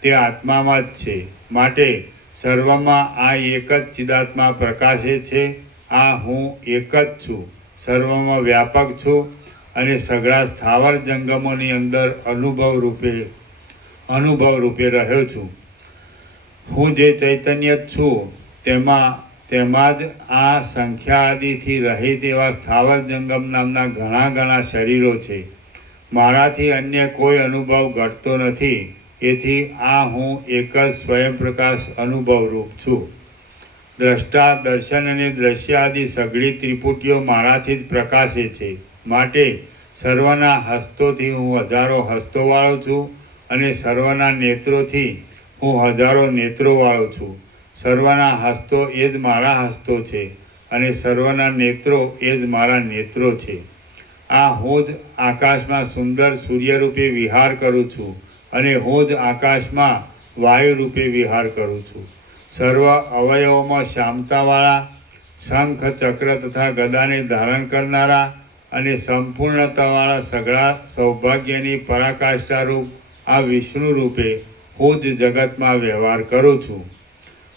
તે આત્મામાં જ છે. માટે સર્વમાં આ એક જ ચિદાત્મા પ્રકાશે છે. આ હું એક જ છું, સર્વમાં વ્યાપક છું, અને સઘળા સ્થાવર જંગમોની અંદર અનુભવ રૂપે રહ્યો છું. હું જે ચૈતન્ય જ છું તેમાં જ આ સંખ્યા આદિથી રહિત એવા સ્થાવર જંગમ નામના ઘણા ઘણા શરીરો છે. મારાથી અન્ય કોઈ અનુભવ ઘટતો નથી. એથી આ હું એક જ સ્વયં પ્રકાશ અનુભવરૂપ છું. દ્રષ્ટા, દર્શન અને દ્રશ્ય આદિ સઘળી ત્રિપુટીઓ મારાથી જ પ્રકાશે છે. માટે સર્વના હસ્તોથી હું હજારો હસ્તોવાળો છું, અને સર્વના નેત્રોથી હું હજારો નેત્રોવાળો છું. સર્વના હસ્તો એ જ મારા હસ્તો છે, અને સર્વના નેત્રો એ જ મારા નેત્રો છે. આ હું જ આકાશમાં સુંદર સૂર્યરૂપે વિહાર કરું છું, અને હું જ આકાશમાં વાયુ રૂપે વિહાર કરું છું. સર્વ અવયવોમાં શામતાવાળા, શંખ, ચક્ર તથા ગદાને ધારણ કરનારા અને સંપૂર્ણતાવાળા સઘળા સૌભાગ્યની પરાકાષ્ઠારૂપ આ વિષ્ણુ રૂપે હું જ જગતમાં વ્યવહાર કરું છું.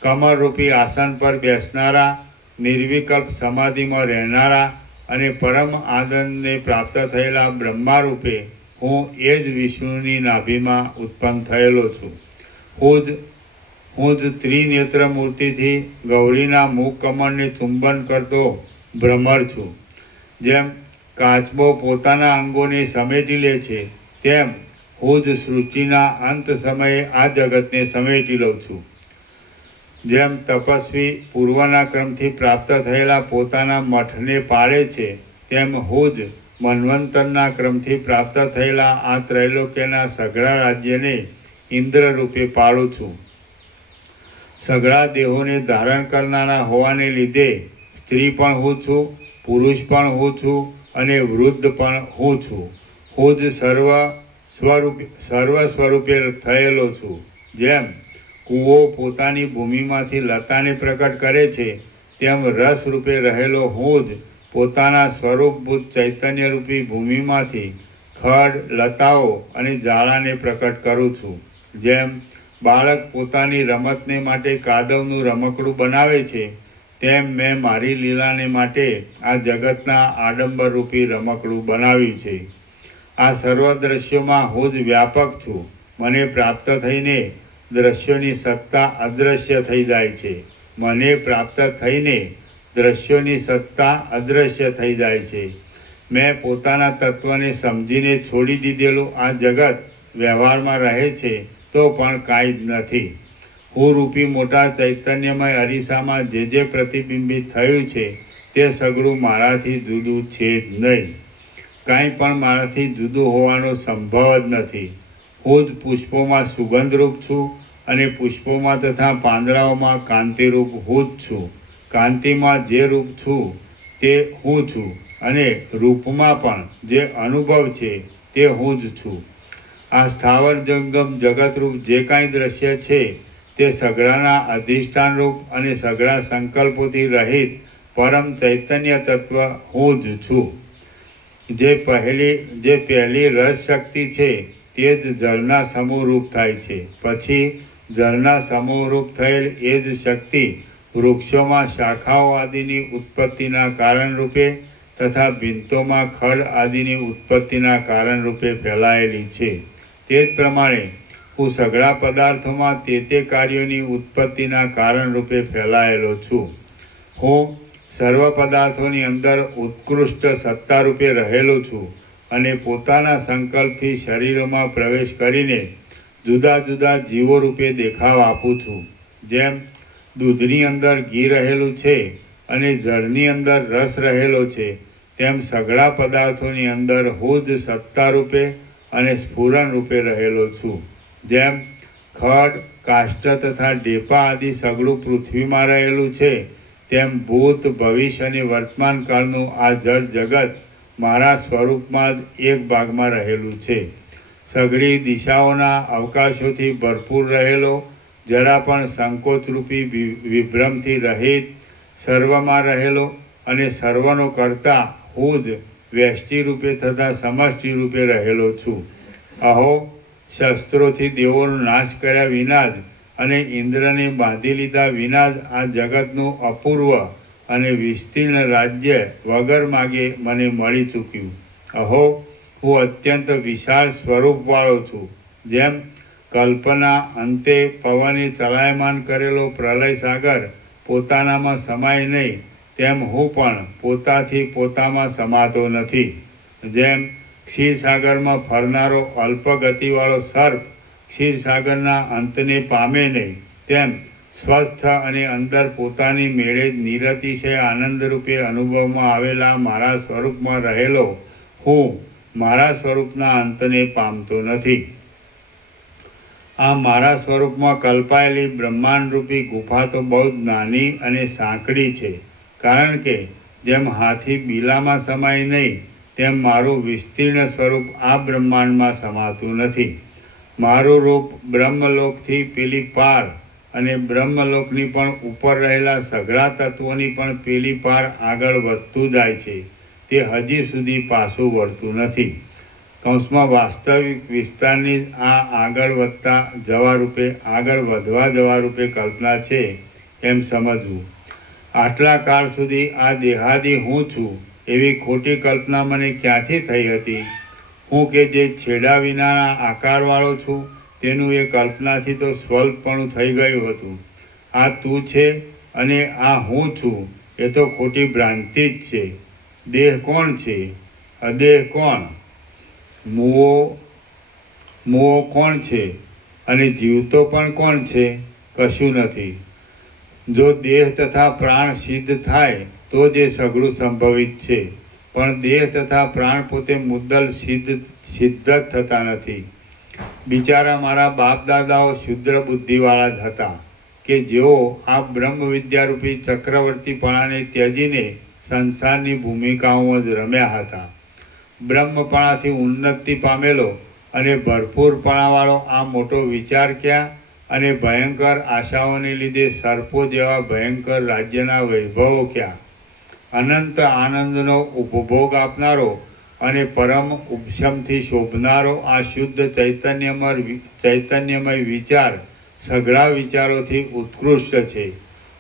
કમળરૂપી આસન પર બેસનારા, નિર્વિકલ્પ સમાધિમાં રહેનારા અને પરમ આનંદને પ્રાપ્ત થયેલા બ્રહ્મા રૂપે હું એ જ વિષ્ણુની નાભીમાં ઉત્પન્ન થયેલો છું. હું જ ત્રિનેત્ર મૂર્તિથી ગૌરીના મુખ કમળને ચુંબન કરતો ભ્રમર છું. જેમ કાચબો પોતાના અંગોને સમેટી લે છે, તેમ હું જ સૃષ્ટિના અંત સમયે આ જગતને સમેટી લઉં છું. જેમ તપસ્વી પૂર્વના ક્રમથી પ્રાપ્ત થયેલા પોતાના મઠને પાળે છે, તેમ હું જ મન્વંતરના ક્રમથી પ્રાપ્ત થયેલા આ ત્રૈલોક્યના સઘળા રાજ્યને ઇન્દ્ર રૂપે પાળું છું. સઘળા દેહોને ધારણ કરનારા હોવાને લીધે સ્ત્રી પણ હું છું, પુરુષ પણ હું છું, અને વૃદ્ધ પણ હું છું. હું જ સર્વ સ્વરૂપે થયેલો છું. જેમ કૂવો પોતાની ભૂમિમાંથી લતાને પ્રકટ કરે છે, તેમ રસ રૂપે રહેલો હું જ પોતાના સ્વરૂપભૂત ચૈતન્યરૂપી ભૂમિમાંથી ખડ, લતાઓ અને ઝાડાને પ્રકટ કરું છું. જેમ બાળક પોતાની રમતને માટે કાદવનું રમકડું બનાવે છે, તેમ મેં મારી લીલાને માટે આ જગતના આડંબરરૂપી રમકડું બનાવ્યું છે. આ સર્વ દ્રશ્યોમાં હું જ વ્યાપક છું. મને પ્રાપ્ત થઈને દ્રશ્યોની સત્તા અદૃશ્ય થઈ જાય છે. મને પ્રાપ્ત થઈને દ્રશ્યોની સત્તા અદૃશ્ય થઈ જાય છે. મેં પોતાના તત્વને સમજીને છોડી દીધેલું આ જગત વ્યવહારમાં રહે છે, તો પણ કાંઈ જ નથી. હું રૂપી મોટા ચૈતન્યમય અરીસામાં જે પ્રતિબિંબિત થયું છે, તે સઘળું મારાથી જુદું છે જ નહીં. કાંઈ પણ મારાથી જુદું હોવાનો સંભવ જ નથી. હું જ પુષ્પોમાં સુગંધરૂપ છું, અને પુષ્પોમાં તથા પાંદડાઓમાં કાંતિરૂપ હું જ છું. કાંતિમાં જે રૂપ છું તે હું છું, અને રૂપમાં પણ જે અનુભવ છે તે હું જ છું. આ સ્થાવર જંગમ જગતરૂપ જે કાંઈ દ્રશ્ય છે તે સઘળાના અધિષ્ઠાનરૂપ અને સઘળા સંકલ્પોથી રહિત પરમ ચૈતન્ય તત્વ હું જ છું. જે પહેલી રસ શક્તિ છે તે જ જળના સમૂહરૂપ થાય છે. પછી જળના સમૂહરૂપ થયેલ એ જ શક્તિ વૃક્ષોમાં શાખાઓ આદિની ઉત્પત્તિના કારણ રૂપે તથા ભીંતોમાં ખડ આદિની ઉત્પત્તિના કારણ રૂપે ફેલાયેલી છે. તે જ પ્રમાણે હું સઘળા પદાર્થોમાં તે કાર્યોની ઉત્પત્તિના કારણ રૂપે ફેલાયેલો છું. હું સર્વ પદાર્થોની અંદર ઉત્કૃષ્ટ સત્તા રૂપે રહેલો છું અને પોતાના સંકલ્પથી શરીરોમાં પ્રવેશ કરીને જુદા જુદા જીવો રૂપે દેખાવ આપું છું. જેમ દૂધની અંદર ઘી રહેલું છે અને જળની અંદર રસ રહેલો છે, તેમ સઘળા પદાર્થોની અંદર હું જ સત્તા રૂપે અને સ્ફુરણ રૂપે રહેલો છું. જેમ ખડ, કાષ્ઠ તથા ડેપા આદિ સઘળું પૃથ્વીમાં રહેલું છે, તેમ ભૂત, ભવિષ્ય અને વર્તમાન કાળનું આ જળ જગત મારા સ્વરૂપમાં જ એક ભાગમાં રહેલું છે. સઘળી દિશાઓના અવકાશોથી ભરપૂર રહેલો, જરા પણ સંકોચરૂપી વિભ્રમથી રહિત, સર્વમાં રહેલો અને સર્વનો કરતા હું જ વ્યષ્ટિ રૂપે તથા સમષ્ટિ રૂપે રહેલો છું. અહો, શસ્ત્રોથી દેવોનો નાશ કર્યા વિના જ અને ઇન્દ્રને બાંધી લીધા વિના જ આ જગતનું અપૂર્વ અને વિસ્તીર્ણ રાજ્ય વગર માગે મને મળી ચૂક્યું. અહો, હું અત્યંત વિશાળ સ્વરૂપવાળો છું. જેમ કલ્પના અંતે પવને ચલાયમાન કરેલો પ્રલય સાગર પોતાનામાં સમાય નહીં, તેમ હું પણ પોતાથી પોતામાં સમાતો નથી. જેમ ક્ષીરસાગરમાં ફરનારો અલ્પગતિવાળો સર્પ ક્ષીરસાગરના અંતને પામે નહીં, તેમ સ્વસ્થ અને અંદર પોતાની મેળે જ નિરતિશય આનંદરૂપે અનુભવમાં આવેલા મારા સ્વરૂપમાં રહેલો હું મારા સ્વરૂપના અંતને પામતો નથી. આ મારા સ્વરૂપમાં કલ્પાયેલી બ્રહ્માંડરૂપી ગુફા તો બહુ જ નાની અને સાંકડી છે, કારણ કે જેમ હાથી બીલામાં સમાય નહીં, તેમ મારું વિસ્તીર્ણ સ્વરૂપ આ બ્રહ્માંડમાં સમાતું નથી. મારું રૂપ બ્રહ્મલોકથી પેલી પાર અને બ્રહ્મલોકની પણ ઉપર રહેલા સઘળા તત્વોની પણ પેલી પાર આગળ વધતું જાય છે. તે હજી સુધી પાછું વળતું નથી. કૌંસમાં વાસ્તવિક વિસ્તારની આ આગળ વધતા જવા રૂપે આગળ વધવા જવા રૂપે કલ્પના છે એમ સમજવું. આટલા કાળ સુધી આ દેહાદી હું છું એવી ખોટી કલ્પના મને ક્યાંથી થઈ હતી? હું કે જે છેડા વિનાના આકારવાળો છું તેનું એ કલ્પનાથી તો સ્વલ્પપણું થઈ ગયું હતું. આ તું છે અને આ હું છું એ તો ખોટી ભ્રાંતિ જ છે. દેહ કોણ છે? અદેહ કોણ? મુઓ કોણ છે? અને જીવતો પણ કોણ છે? કશું નથી. જો દેહ તથા પ્રાણ સિદ્ધ થાય તો જ એ સઘળું સંભવિત છે, પણ દેહ તથા પ્રાણ પોતે મુદ્દલ સિદ્ધ જ થતા નથી. બિચારા મારા બાપ દાદાઓ શુદ્ર બુદ્ધિવાળા જ હતા કે જેઓ આ બ્રહ્મ વિદ્યારૂપી ચક્રવર્તીપણાને ત્યજીને સંસારની ભૂમિકાઓમાં જ રમ્યા હતા. બ્રહ્મપણાથી ઉન્નતિ પામેલો અને ભરપૂરપણાવાળો આ મોટો વિચાર ક્યાં અને ભયંકર આશાઓને લીધે સર્પો જેવા ભયંકર રાજ્યના વૈભવો ક્યાં? અનંત આનંદનો ઉપભોગ આપનારો અને પરમ ઉપશમથી શોભનારો આ શુદ્ધ ચૈતન્યમય વિચાર સઘળા વિચારોથી ઉત્કૃષ્ટ છે.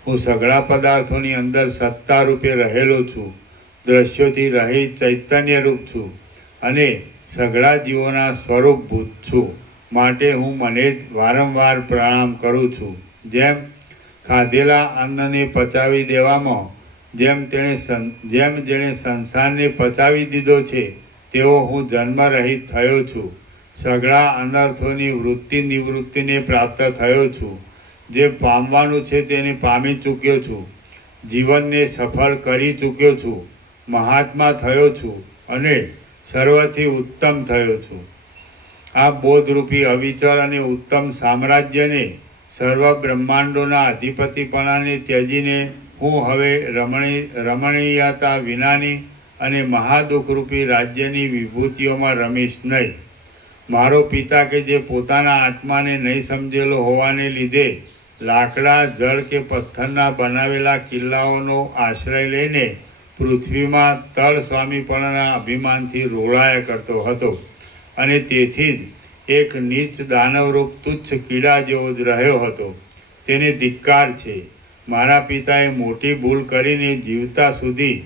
હું સઘળા પદાર્થોની અંદર સત્તા રૂપે રહેલો છું, દ્રશ્યોથી રહિત ચૈતન્યરૂપ છું અને સઘળા જીવોના સ્વરૂપભૂત છું. માટે હું મને જ વારંવાર પ્રણામ કરું છું. જેમ ખાધેલા અન્નને પચાવી દેવામાં જેમ જેણે સંસારને પચાવી દીધો છે, તેવો હું જન્મરહિત થયો છું. સઘળા અનર્થોની વૃત્તિ નિવૃત્તિને પ્રાપ્ત થયો છું. જે પામવાનું છે તેને પામી ચૂક્યો છું. જીવનને સફળ કરી ચૂક્યો છું. મહાત્મા થયો છું અને સર્વથી ઉત્તમ થયો છું. આ બોધરૂપી અવિચળ અને ઉત્તમ સામ્રાજ્યને સર્વ બ્રહ્માંડોના અધિપતિપણાને ત્યજીને હું હવે રમણીયતા વિનાની અને મહાદુઃખરૂપી રાજ્યની વિભૂતિઓમાં રમીશ નહીં. મારો પિતા કે જે પોતાના આત્માને નહીં સમજેલો હોવાને લીધે લાકડા, જળ કે પથ્થરના બનાવેલા કિલ્લાઓનો આશ્રય લઈને પૃથ્વીમાં તળ સ્વામીપણાના અભિમાનથી રોળાયા કરતો હતો અને તેથી જ એક નીચ દાનવરૂપ તુચ્છ કીડા જેવો જ રહ્યો હતો. તેને ધિક્કાર છે. મારા પિતાએ મોટી ભૂલ કરીને જીવતા સુધી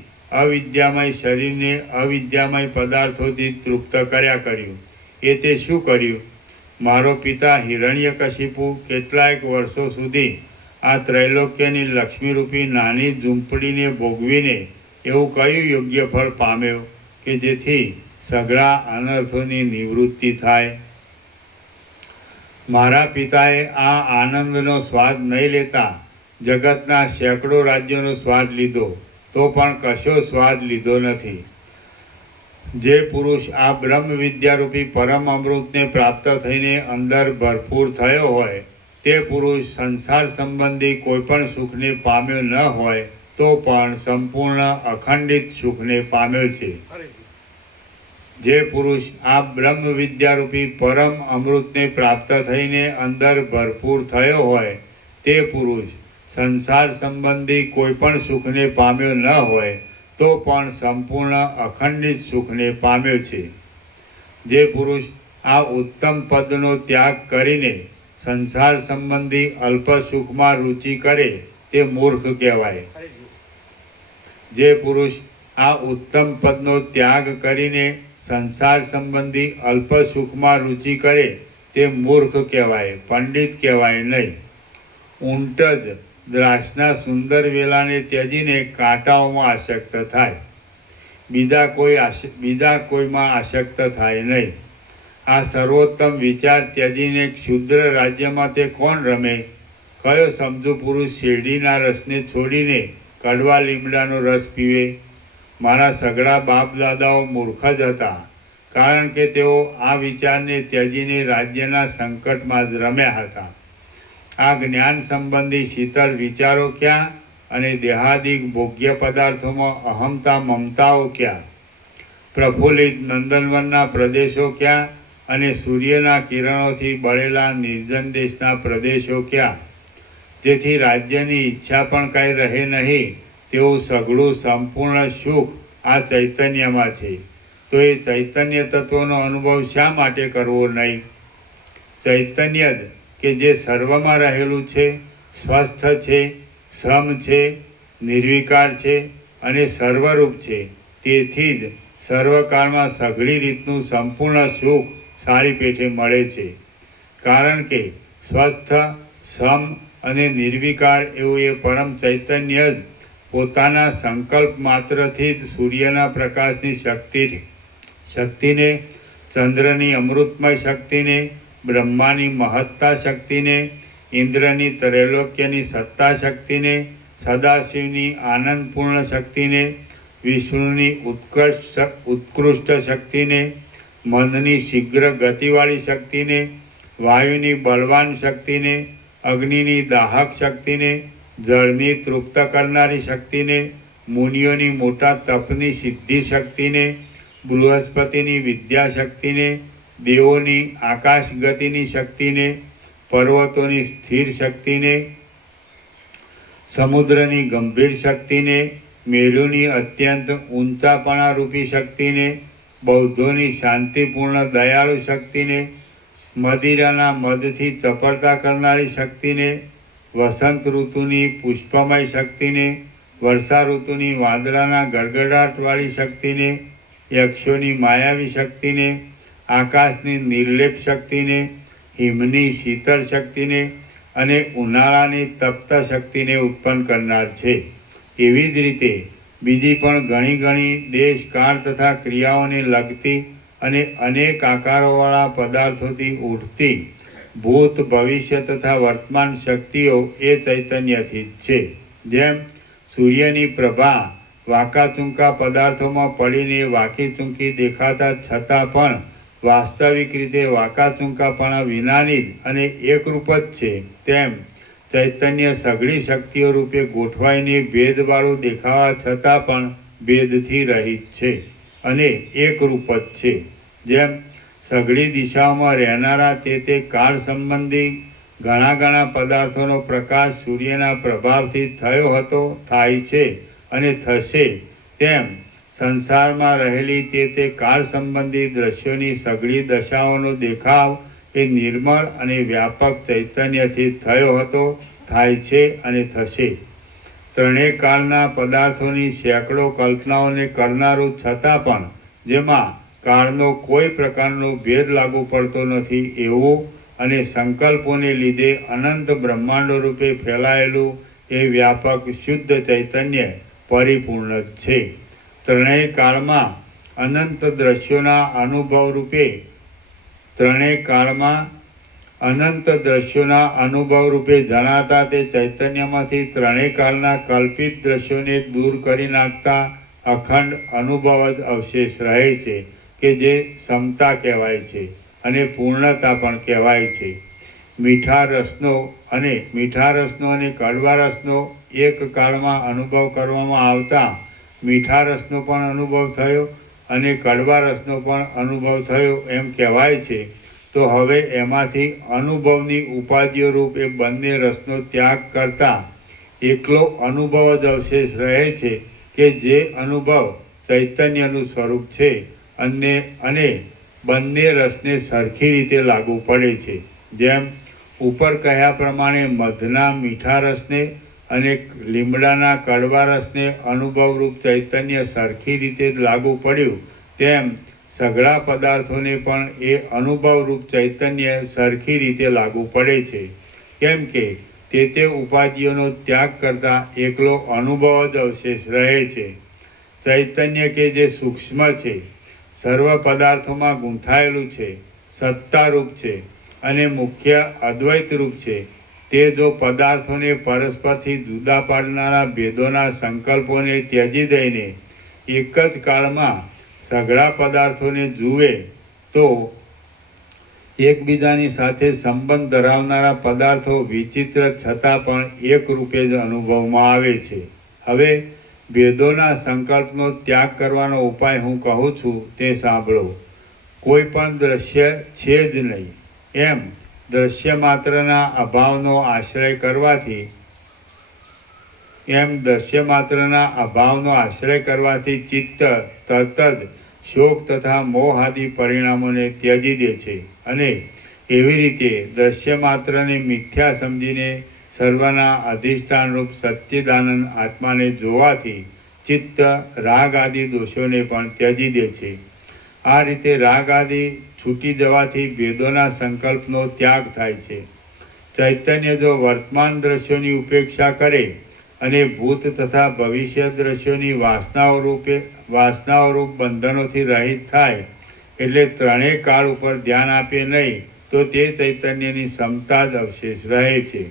અવિદ્યામય શરીરને અવિદ્યામય પદાર્થોથી તૃપ્ત કર્યું. એ તે શું કર્યું? મારો પિતા હિરણ્યકશિપુ કેટલાયક વર્ષો સુધી આ ત્રૈલોક્યની લક્ષ્મીરૂપી નાની ઝૂંપડીને ભોગવીને એવું કયું યોગ્ય ફળ પામ્યો કે જેથી સઘળા અનર્થોની નિવૃત્તિ થાય? મારા પિતાએ આ આનંદનો સ્વાદ નહીં લેતા જગતના સેંકડો રાજ્યોનો સ્વાદ લીધો તો પણ કશો સ્વાદ લીધો નથી. જે પુરુષ આ બ્રહ્મ વિદ્યારૂપી પરમ અમૃતને પ્રાપ્ત થઈને અંદર ભરપૂર થયો હોય તે પુરુષ સંસાર સંબંધી કોઈ પણ સુખને પામ્યો ન હોય તો પણ સંપૂર્ણ અખંડિત સુખને પામ્યો છે. જે પુરુષ આ બ્રહ્મ વિદ્યારૂપી પરમ અમૃતને પ્રાપ્ત થઈને અંદર ભરપૂર થયો હોય તે પુરુષ સંસાર સંબંધી કોઈ પણ સુખને પામ્યો ન હોય તો પણ સંપૂર્ણ અખંડિત સુખને પામ્યો છે. જે પુરુષ આ ઉત્તમ પદનો ત્યાગ કરીને સંસાર સંબંધી અલ્પ સુખમાં રુચિ કરે તે મૂર્ખ કહેવાય. જે પુરુષ આ ઉત્તમ પદનો ત્યાગ કરીને સંસાર સંબંધી અલ્પ સુખમાં રુચિ કરે તે મૂર્ખ કહેવાય, પંડિત કહેવાય નહીં. ઊંટ જ દ્રાક્ષના સુંદર વેલાને ત્યજીને કાંટાઓમાં આસક્ત થાય, બીજા કોઈમાં આસક્ત થાય નહીં. આ સર્વોત્તમ વિચાર ત્યજીને ક્ષુદ્ર રાજ્યમાં તે કોણ રમે? કયો સમજુ પુરુષ શેરડીના રસને છોડીને કડવા લીમડાનો રસ પીવે? મારા સઘળા બાપ દાદાઓ મૂર્ખ જ હતા, કારણ કે તેઓ આ વિચારને ત્યજીને રાજ્યના સંકટમાં જ રમ્યા હતા. આ જ્ઞાન સંબંધી શીતળ વિચારો ક્યાં અને દેહાદિક ભોગ્ય પદાર્થોમાં અહમતા મમતાઓ ક્યાં? પ્રફુલ્લિત નંદનવનના પ્રદેશો ક્યાં અને સૂર્યના કિરણોથી બળેલા નિર્જન દેશના પ્રદેશો ક્યાં? જેથી રાજ્યની ઈચ્છા પણ કંઈ રહે નહીં તેવું સઘળું સંપૂર્ણ સુખ આ ચૈતન્યમાં છે. તો એ ચૈતન્ય તત્વનો અનુભવ શા માટે કરવો નહીં? ચૈતન્ય જ કે જે સર્વમાં રહેલું છે, સ્વસ્થ છે, સમ છે, નિર્વિકાર છે અને સર્વરૂપ છે, તેથી જ સર્વકાળમાં સઘળી રીતનું સંપૂર્ણ સુખ સારી પેઠે મળે છે. કારણ કે સ્વસ્થ, સમ અને નિર્વિકાર એવું એ પરમ ચૈતન્ય જ પોતાના સંકલ્પ માત્રથી જ સૂર્યના પ્રકાશની શક્તિને, ચંદ્રની અમૃતમય શક્તિને, બ્રહ્માની મહત્તા શક્તિને, ઇન્દ્રની ત્રૈલોક્યની સત્તા શક્તિને, સદાશિવની આનંદપૂર્ણ શક્તિને, વિષ્ણુની ઉત્કૃષ્ટ શક્તિને, મનની શીઘ્ર ગતિવાળી શક્તિને, વાયુની બળવાન શક્તિને, અગ્નિની દાહક શક્તિને, જળની તૃપ્ત કરનારી શક્તિને, મુનિઓની મોટા તપની સિદ્ધિ શક્તિને, બૃહસ્પતિની વિદ્યા શક્તિને, દેવોની આકાશ ગતિની શક્તિને, પર્વતોની સ્થિર શક્તિને, સમુદ્રની ગંભીર શક્તિને, મેરુની અત્યંત ઊંચાપણા રૂપી શક્તિને, બૌદ્ધોની શાંતિપૂર્ણ દયાળુ શક્તિને, મદિરાના મદથી ચપળતા કરનારી શક્તિને, વસંત ઋતુની પુષ્પમય શક્તિને, વર્ષા ઋતુની વાદળાના ગડગડાટવાળી શક્તિને, યક્ષોની માયાવી શક્તિને, આકાશની નિર્લેપ શક્તિને, હિમની શીતળ શક્તિને અને ઉનાળાની તપ્ત શક્તિને ઉત્પન્ન કરનાર છે. એવી જ રીતે બીજી પણ ઘણી દેશ કાળ તથા ક્રિયાઓને લગતી અને અનેક આકારોવાળા પદાર્થોથી ઉઠતી ભૂત, ભવિષ્ય તથા વર્તમાન શક્તિઓ એ ચૈતન્યથી જ છે. જેમ સૂર્યની પ્રભા વાંકાચૂંકા પદાર્થોમાં પડીને વાંકી ચૂંકી દેખાતા છતાં પણ વાસ્તવિક રીતે વાંકાચૂંકાપણા વિનાની જ અને એકરૂપ જ છે, તેમ ચૈતન્ય સઘળી શક્તિઓ રૂપે ગોઠવાઈને ભેદવાળું દેખાવા છતાં પણ ભેદથી રહિત છે અને એકરૂપ જ છે. જેમ સઘળી દિશાઓમાં રહેનારા તે કાળ સંબંધી ઘણા પદાર્થોનો પ્રકાશ સૂર્યના પ્રભાવથી થયો હતો, થાય છે અને થશે, તેમ સંસારમાં રહેલી તે કાળ સંબંધી દ્રશ્યોની સઘળી દશાઓનો દેખાવ એ નિર્મળ અને વ્યાપક ચૈતન્યથી થયો હતો, થાય છે અને થશે. ત્રણેય કાળના પદાર્થોની સેંકડો કલ્પનાઓને કરનારું છતાં પણ જેમાં કાળનો કોઈ પ્રકારનો ભેદ લાગુ પડતો નથી એવું અને સંકલ્પોને લીધે અનંત બ્રહ્માંડો રૂપે ફેલાયેલું એ વ્યાપક શુદ્ધ ચૈતન્ય પરિપૂર્ણ જ છે. ત્રણેય કાળમાં અનંત દ્રશ્યોના અનુભવ રૂપે જણાતા તે ચૈતન્યમાંથી ત્રણેય કાળના કલ્પિત દ્રશ્યોને દૂર કરી નાખતા અખંડ અનુભવ જ અવશેષ રહે છે કે જે સમતા કહેવાય છે અને પૂર્ણતા પણ કહેવાય છે. મીઠા રસનો અને કડવા રસનો એક કાળમાં અનુભવ કરવામાં આવતા મીઠા રસનો પણ અનુભવ થયો અને કડવા રસનો પણ અનુભવ થયો એમ કહેવાય છે. તો હવે એમાંથી અનુભવની ઉપાધિઓ રૂપ એ બંને રસનો ત્યાગ કરતા એકલો અનુભવ જ અવશેષ રહે છે કે જે અનુભવ ચૈતન્યનું સ્વરૂપ છે અને બંને રસને સરખી રીતે લાગુ પડે છે. જેમ ઉપર કહ્યા પ્રમાણે મધના મીઠા રસને અને લીમડાના કડવા રસને અનુભવરૂપ ચૈતન્ય સરખી રીતે લાગુ પડ્યું તેમ સઘળા પદાર્થોને પણ એ અનુભવરૂપ ચૈતન્ય સરખી રીતે લાગુ પડે છે. કેમ કે તે ઉપાધિઓનો ત્યાગ કરતા એકલો અનુભવ જ અવશેષ રહે છે. ચૈતન્ય કે જે સૂક્ષ્મ છે, સર્વ પદાર્થોમાં ગૂંથાયેલું છે, સત્તારૂપ છે અને મુખ્ય અદ્વૈત રૂપ છે, તે જો પદાર્થોને પરસ્પરથી જુદા પાડનારા ભેદોના સંકલ્પોને ત્યજી દઈને એક જ કાળમાં સઘળા પદાર્થોને જુએ તો એકબીજાની સાથે સંબંધ ધરાવનારા પદાર્થો વિચિત્ર છતાં પણ એક રૂપે જ અનુભવમાં આવે છે. હવે ભેદોના સંકલ્પનો ત્યાગ કરવાનો ઉપાય હું કહું છું તે સાંભળો. કોઈ પણ દ્રશ્ય છે જ નહીં એમ દ્રશ્ય માત્રના અભાવનો આશ્રય કરવાથી ચિત્ત તરત જ શોક તથા મોહ આદિ પરિણામોને ત્યજી દે છે અને એવી રીતે દ્રશ્ય માત્રને મિથ્યા સમજીને સર્વના અધિષ્ઠાનરૂપ સચ્ચિદાનંદ આત્માને જોવાથી ચિત્ત રાગ આદિ દોષોને પણ ત્યજી દે છે. આ રીતે રાગ આદિ છૂટી જવાથી ભેદોના સંકલ્પનો ત્યાગ થાય છે. ચૈતન્ય જો વર્તમાન દ્રશ્યોની ઉપેક્ષા કરે અને ભૂત તથા ભવિષ્ય દ્રશ્યોની વાસનાઓરૂપ બંધનોથી રહિત થાય એટલે ત્રણેય કાળ ઉપર ધ્યાન આપે નહીં તો તે ચૈતન્યની ક્ષમતા જ અવશેષ રહે છે.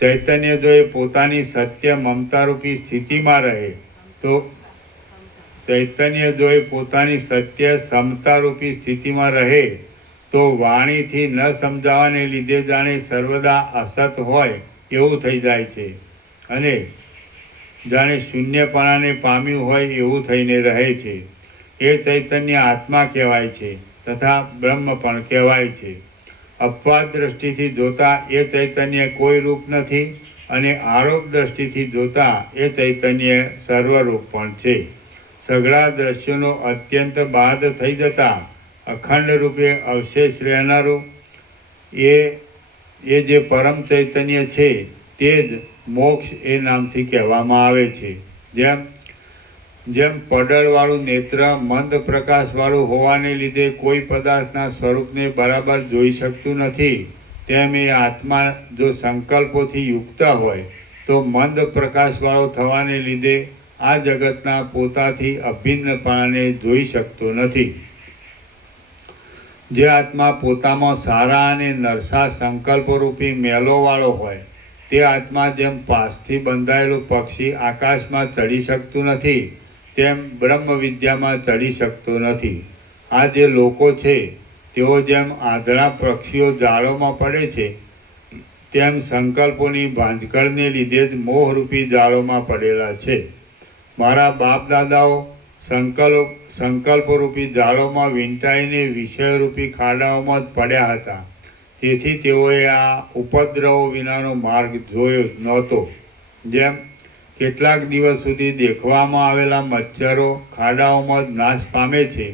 ચૈતન્ય જો એ પોતાની સત્ય મમતારૂપી સ્થિતિમાં રહે તો સમતારૂપી સ્થિતિમાં રહે તો વાણીથી ન સમજાવાને લીધે જાણે સર્વદા અસત હોય એવું થઈ જાય છે અને જાણે શૂન્યપણાને પામ્યું હોય એવું થઈને રહે છે. એ ચૈતન્ય આત્મા કહેવાય છે તથા બ્રહ્મ પણ કહેવાય છે. અપવાદ દ્રષ્ટિથી જોતા એ ચૈતન્ય કોઈ રૂપ નથી અને આરોપ દ્રષ્ટિથી જોતા એ ચૈતન્ય સર્વરૂપ પણ છે. સઘળા દ્રશ્યોનો અત્યંત બાદ થઈ જતા અખંડ રૂપે અવશેષ રહેનારું એ જે પરમ ચૈતન્ય છે તે જ મોક્ષ એ નામથી કહેવામાં આવે છે. જેમ પડળવાળું નેત્ર મંદ પ્રકાશવાળું હોવાને લીધે કોઈ પદાર્થના સ્વરૂપને બરાબર જોઈ શકતું નથી, તેમ એ આત્મા જો સંકલ્પોથી યુક્ત હોય તો મંદ પ્રકાશવાળો થવાને લીધે આ જગતના પોતાથી અભિન્નપણાને જોઈ શકતો નથી. જે આત્મા પોતામાં સારા અને નરસા સંકલ્પોરૂપી મેલોવાળો હોય તે આત્મા જેમ પાસથી બંધાયેલું પક્ષી આકાશમાં ચડી શકતું નથી તેમ બ્રહ્મ વિદ્યામાં ચડી શકતો નથી. આ જે લોકો છે તેઓ જેમ આંધળા પક્ષીઓ જાળોમાં પડે છે તેમ સંકલ્પોની ભાંજકળને લીધે જ મોહરૂપી જાળોમાં પડેલા છે. મારા બાપ દાદાઓ સંકલ્પરૂપી જાળોમાં વીંટાઈને વિષયરૂપી ખાડાઓમાં જ પડ્યા હતા. તેથી તેઓએ આ ઉપદ્રવો વિનાનો માર્ગ જોયો નહોતો. જેમ કેટલાક દિવસ સુધી દેખવામાં આવેલા મચ્છરો ખાડાઓમાં જ નાશ પામે છે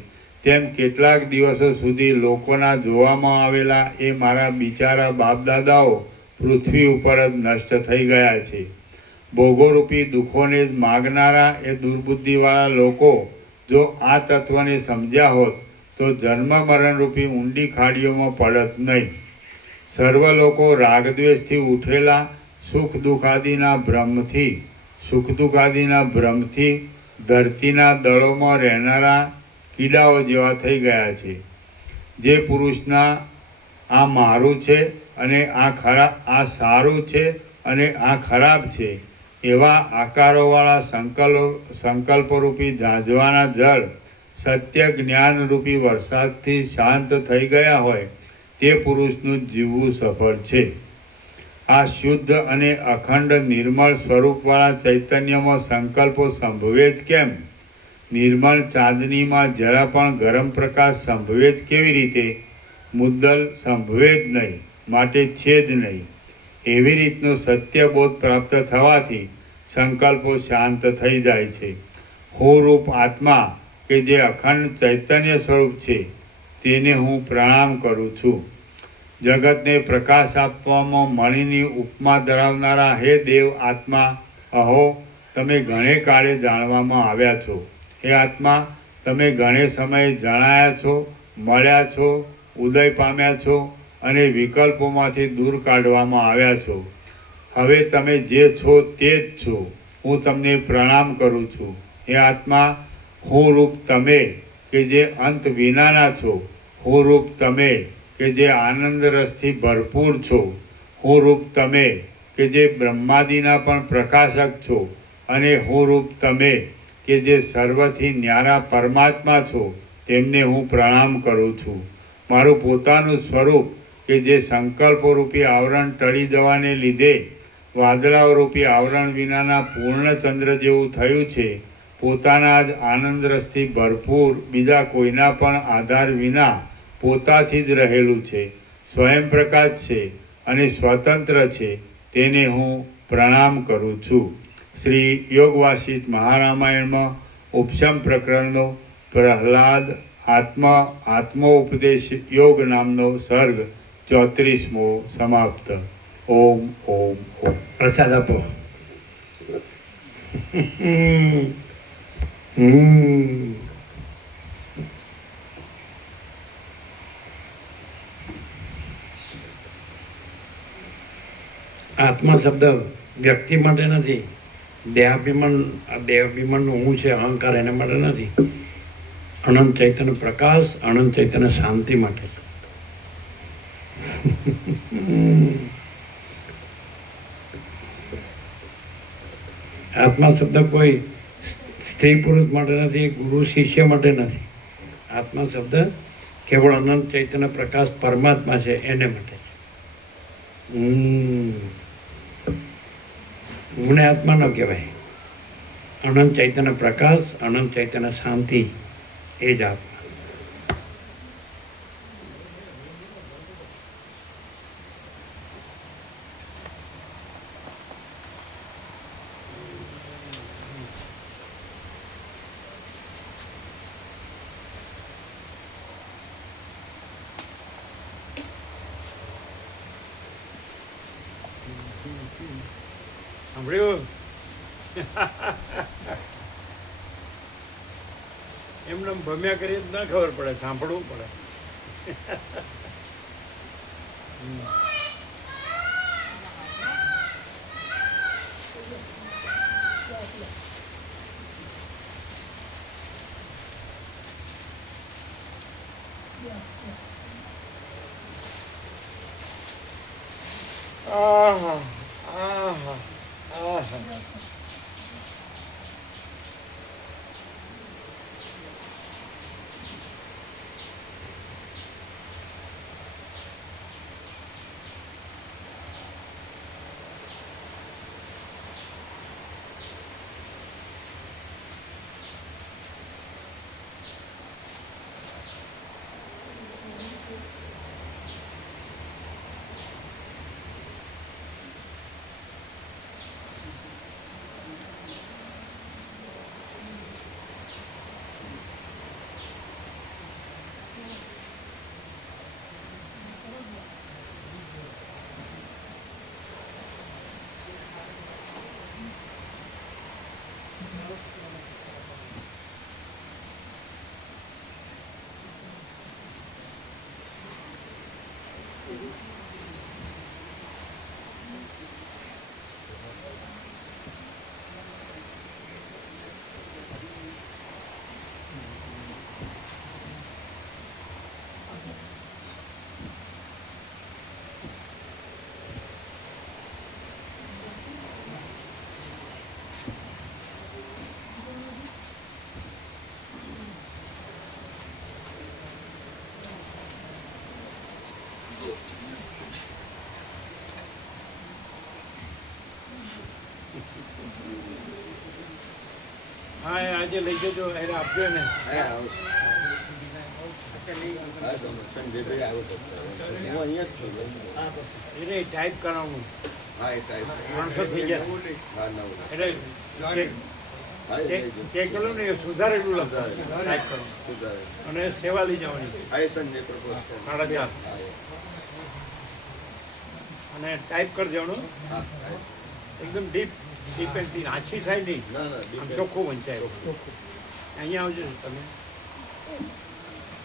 તેમ કેટલાક દિવસો સુધી લોકોના જોવામાં આવેલા એ મારા બિચારા બાપ દાદાઓ પૃથ્વી ઉપર જ નષ્ટ થઈ ગયા છે. ભોગોરૂપી દુઃખોને જ માગનારા એ દુર્બુદ્ધિવાળા લોકો જો આ તત્વને સમજ્યા હોત તો જન્મ મરણરૂપી ઊંડી ખાડીઓમાં પડત નહીં. સર્વ લોકો રાગદ્વેષથી ઉઠેલા સુખ દુઃખ આદિના ભ્રમથી ધરતીના દળોમાં રહેનારા કીડાઓ જેવા થઈ ગયા છે. જે પુરુષના આ મારું છે અને આ સારું છે અને આ ખરાબ છે એવા આકારોવાળા સંકલ્પરૂપી ઝાંઝવાના જળ સત્ય જ્ઞાનરૂપી વરસાદથી શાંત થઈ ગયા હોય તે પુરુષનું જીવવું સફળ છે. આ શુદ્ધ અને અખંડ નિર્મળ સ્વરૂપવાળા ચૈતન્યમાં સંકલ્પો સંભવે જ કેમ? નિર્મળ ચાંદનીમાં જરા પણ ગરમ પ્રકાશ સંભવે જ કેવી રીતે? મુદ્દલ સંભવે જ નહીં, માટે છે જ નહીં. એવી રીતનો સત્યબોધ પ્રાપ્ત થવાથી સંકલ્પો શાંત થઈ જાય છે. હું રૂપ આત્મા કે જે અખંડ ચૈતન્ય સ્વરૂપ છે તેને હું પ્રણામ કરું છું. જગતને પ્રકાશ આપવામાં મણિની ઉપમા ધરાવનારા હે દેવ આત્મા, અહો તમે ઘણે કાળે જાણવામાં આવ્યા છો. હે આત્મા, તમે ઘણે સમયે જણાયા છો, મળ્યા છો, ઉદય પામ્યા છો અને વિકલ્પોમાંથી દૂર કાઢવામાં આવ્યા છો. હવે તમે જે છો તે જ છો. હું તમને પ્રણામ કરું છું. હે આત્મા, હું રૂપ તમે કે જે અંત વિનાના છો, હું રૂપ તમે કે જે આનંદ રસથી ભરપૂર છો, હું રૂપ તમે કે જે બ્રહ્માદિના પણ પ્રકાશક છો અને હું રૂપ તમે કે જે સર્વથી ન્યારા પરમાત્મા છો તેમને હું પ્રણામ કરું છું. મારું પોતાનું સ્વરૂપ કે જે સંકલ્પરૂપી આવરણ ટળી જવાને લીધે વાદળાઓરૂપી આવરણ વિનાના પૂર્ણચંદ્ર જેવું થયું છે, પોતાના જ આનંદ રસથી ભરપૂર બીજા કોઈના પણ આધાર વિના પોતાથી જ રહેલું છે, સ્વયં પ્રકાશ છે અને સ્વતંત્ર છે, તેને હું પ્રણામ કરું છું. શ્રી યોગવાસિષ્ઠ મહારામાયણમાં ઉપશમ પ્રકરણનો પ્રહલાદ આત્મોપદેશ યોગ નામનો સર્ગ 34મો સમાપ્ત. ઓમ ઓમ ઓમ. પ્રસાદ આપો. આત્મા શબ્દ વ્યક્તિ માટે નથી, દેહાભિમાનનું હું છે, અહંકાર એના માટે નથી. અનંત ચૈતન્ય પ્રકાશ, અનંત ચૈતન્ય શાંતિ માટે. આત્મા શબ્દ કોઈ સ્ત્રી પુરુષ માટે નથી, ગુરુ શિષ્ય માટે નથી. આત્મા શબ્દ કેવળ અનંત ચૈતન્ય પ્રકાશ પરમાત્મા છે એને માટે. મને આત્મા ન કહેવાય. અનંત ચૈતન્ય પ્રકાશ, અનંત ચૈતન્ય શાંતિ એ જ આત્મા. સાંભળ્યું? એમને ભમ્યા કરીએ જ ના ખબર પડે, સાંભળવું પડે. આહા આહા આહા. હા એ આજે લઈ જજો એને આપજો ને એને ટાઈપ કરાવવાનું 300 થઈ ગયા એટલે ચેક કરું ને એ સુધારેલું લખો ટાઈપ કરો અને સેવા લઈ જવાની 4.5 અને ટાઈપ કરી દેવાનું એકદમ ડીપ એન્ડ આછી થાય નહીં આમ ચોખ્ખું વંચાય અહીંયા આવજો તમે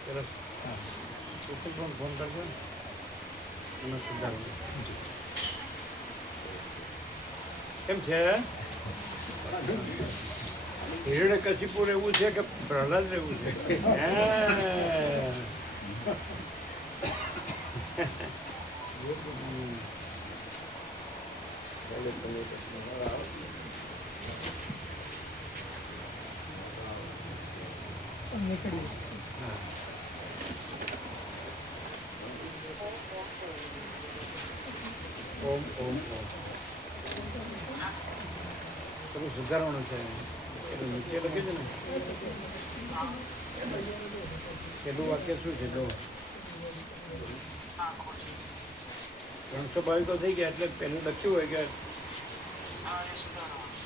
સરસ ફોન કરજો ને અને સુધારવાનું કેમ છે હિરણ્ય કશિપુ રહેવું છે કે પ્રહલાદ રહેવું છે નીકળી ઓમ ઓમ ઓમ થોડું સુધારવાનું છે એટલે નીચે લખી છે ને પેલું વાક્ય શું છે જો 322 તો થઈ ગયા એટલે પેલું લખ્યું હોય કે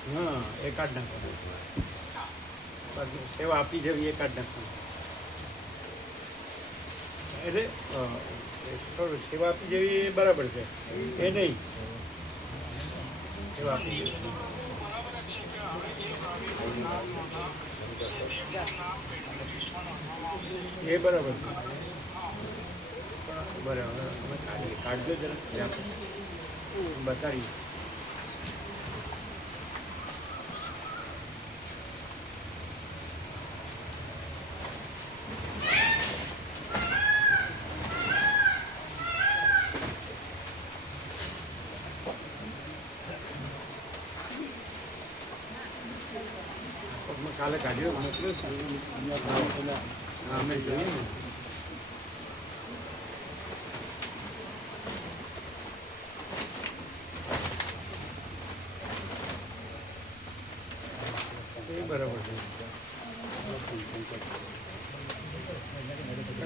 હા એ કાઢ નાખવાનું સેવા આપી જવી એ કાઢ નાખવાનું એટલે થોડું સેવા આપી જવી એ બરાબર છે એ નહીં સેવા આપી જવી એ બરાબર બરાબર અમે કાઢજો જરા બતાવી કાલે કાઢ્યો મોકલ્યો હા અમે જોઈએ ને એ બરાબર છે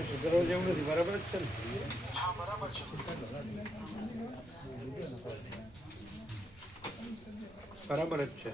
સુધારવા જેવું નથી બરાબર જ છે ને બરાબર જ છે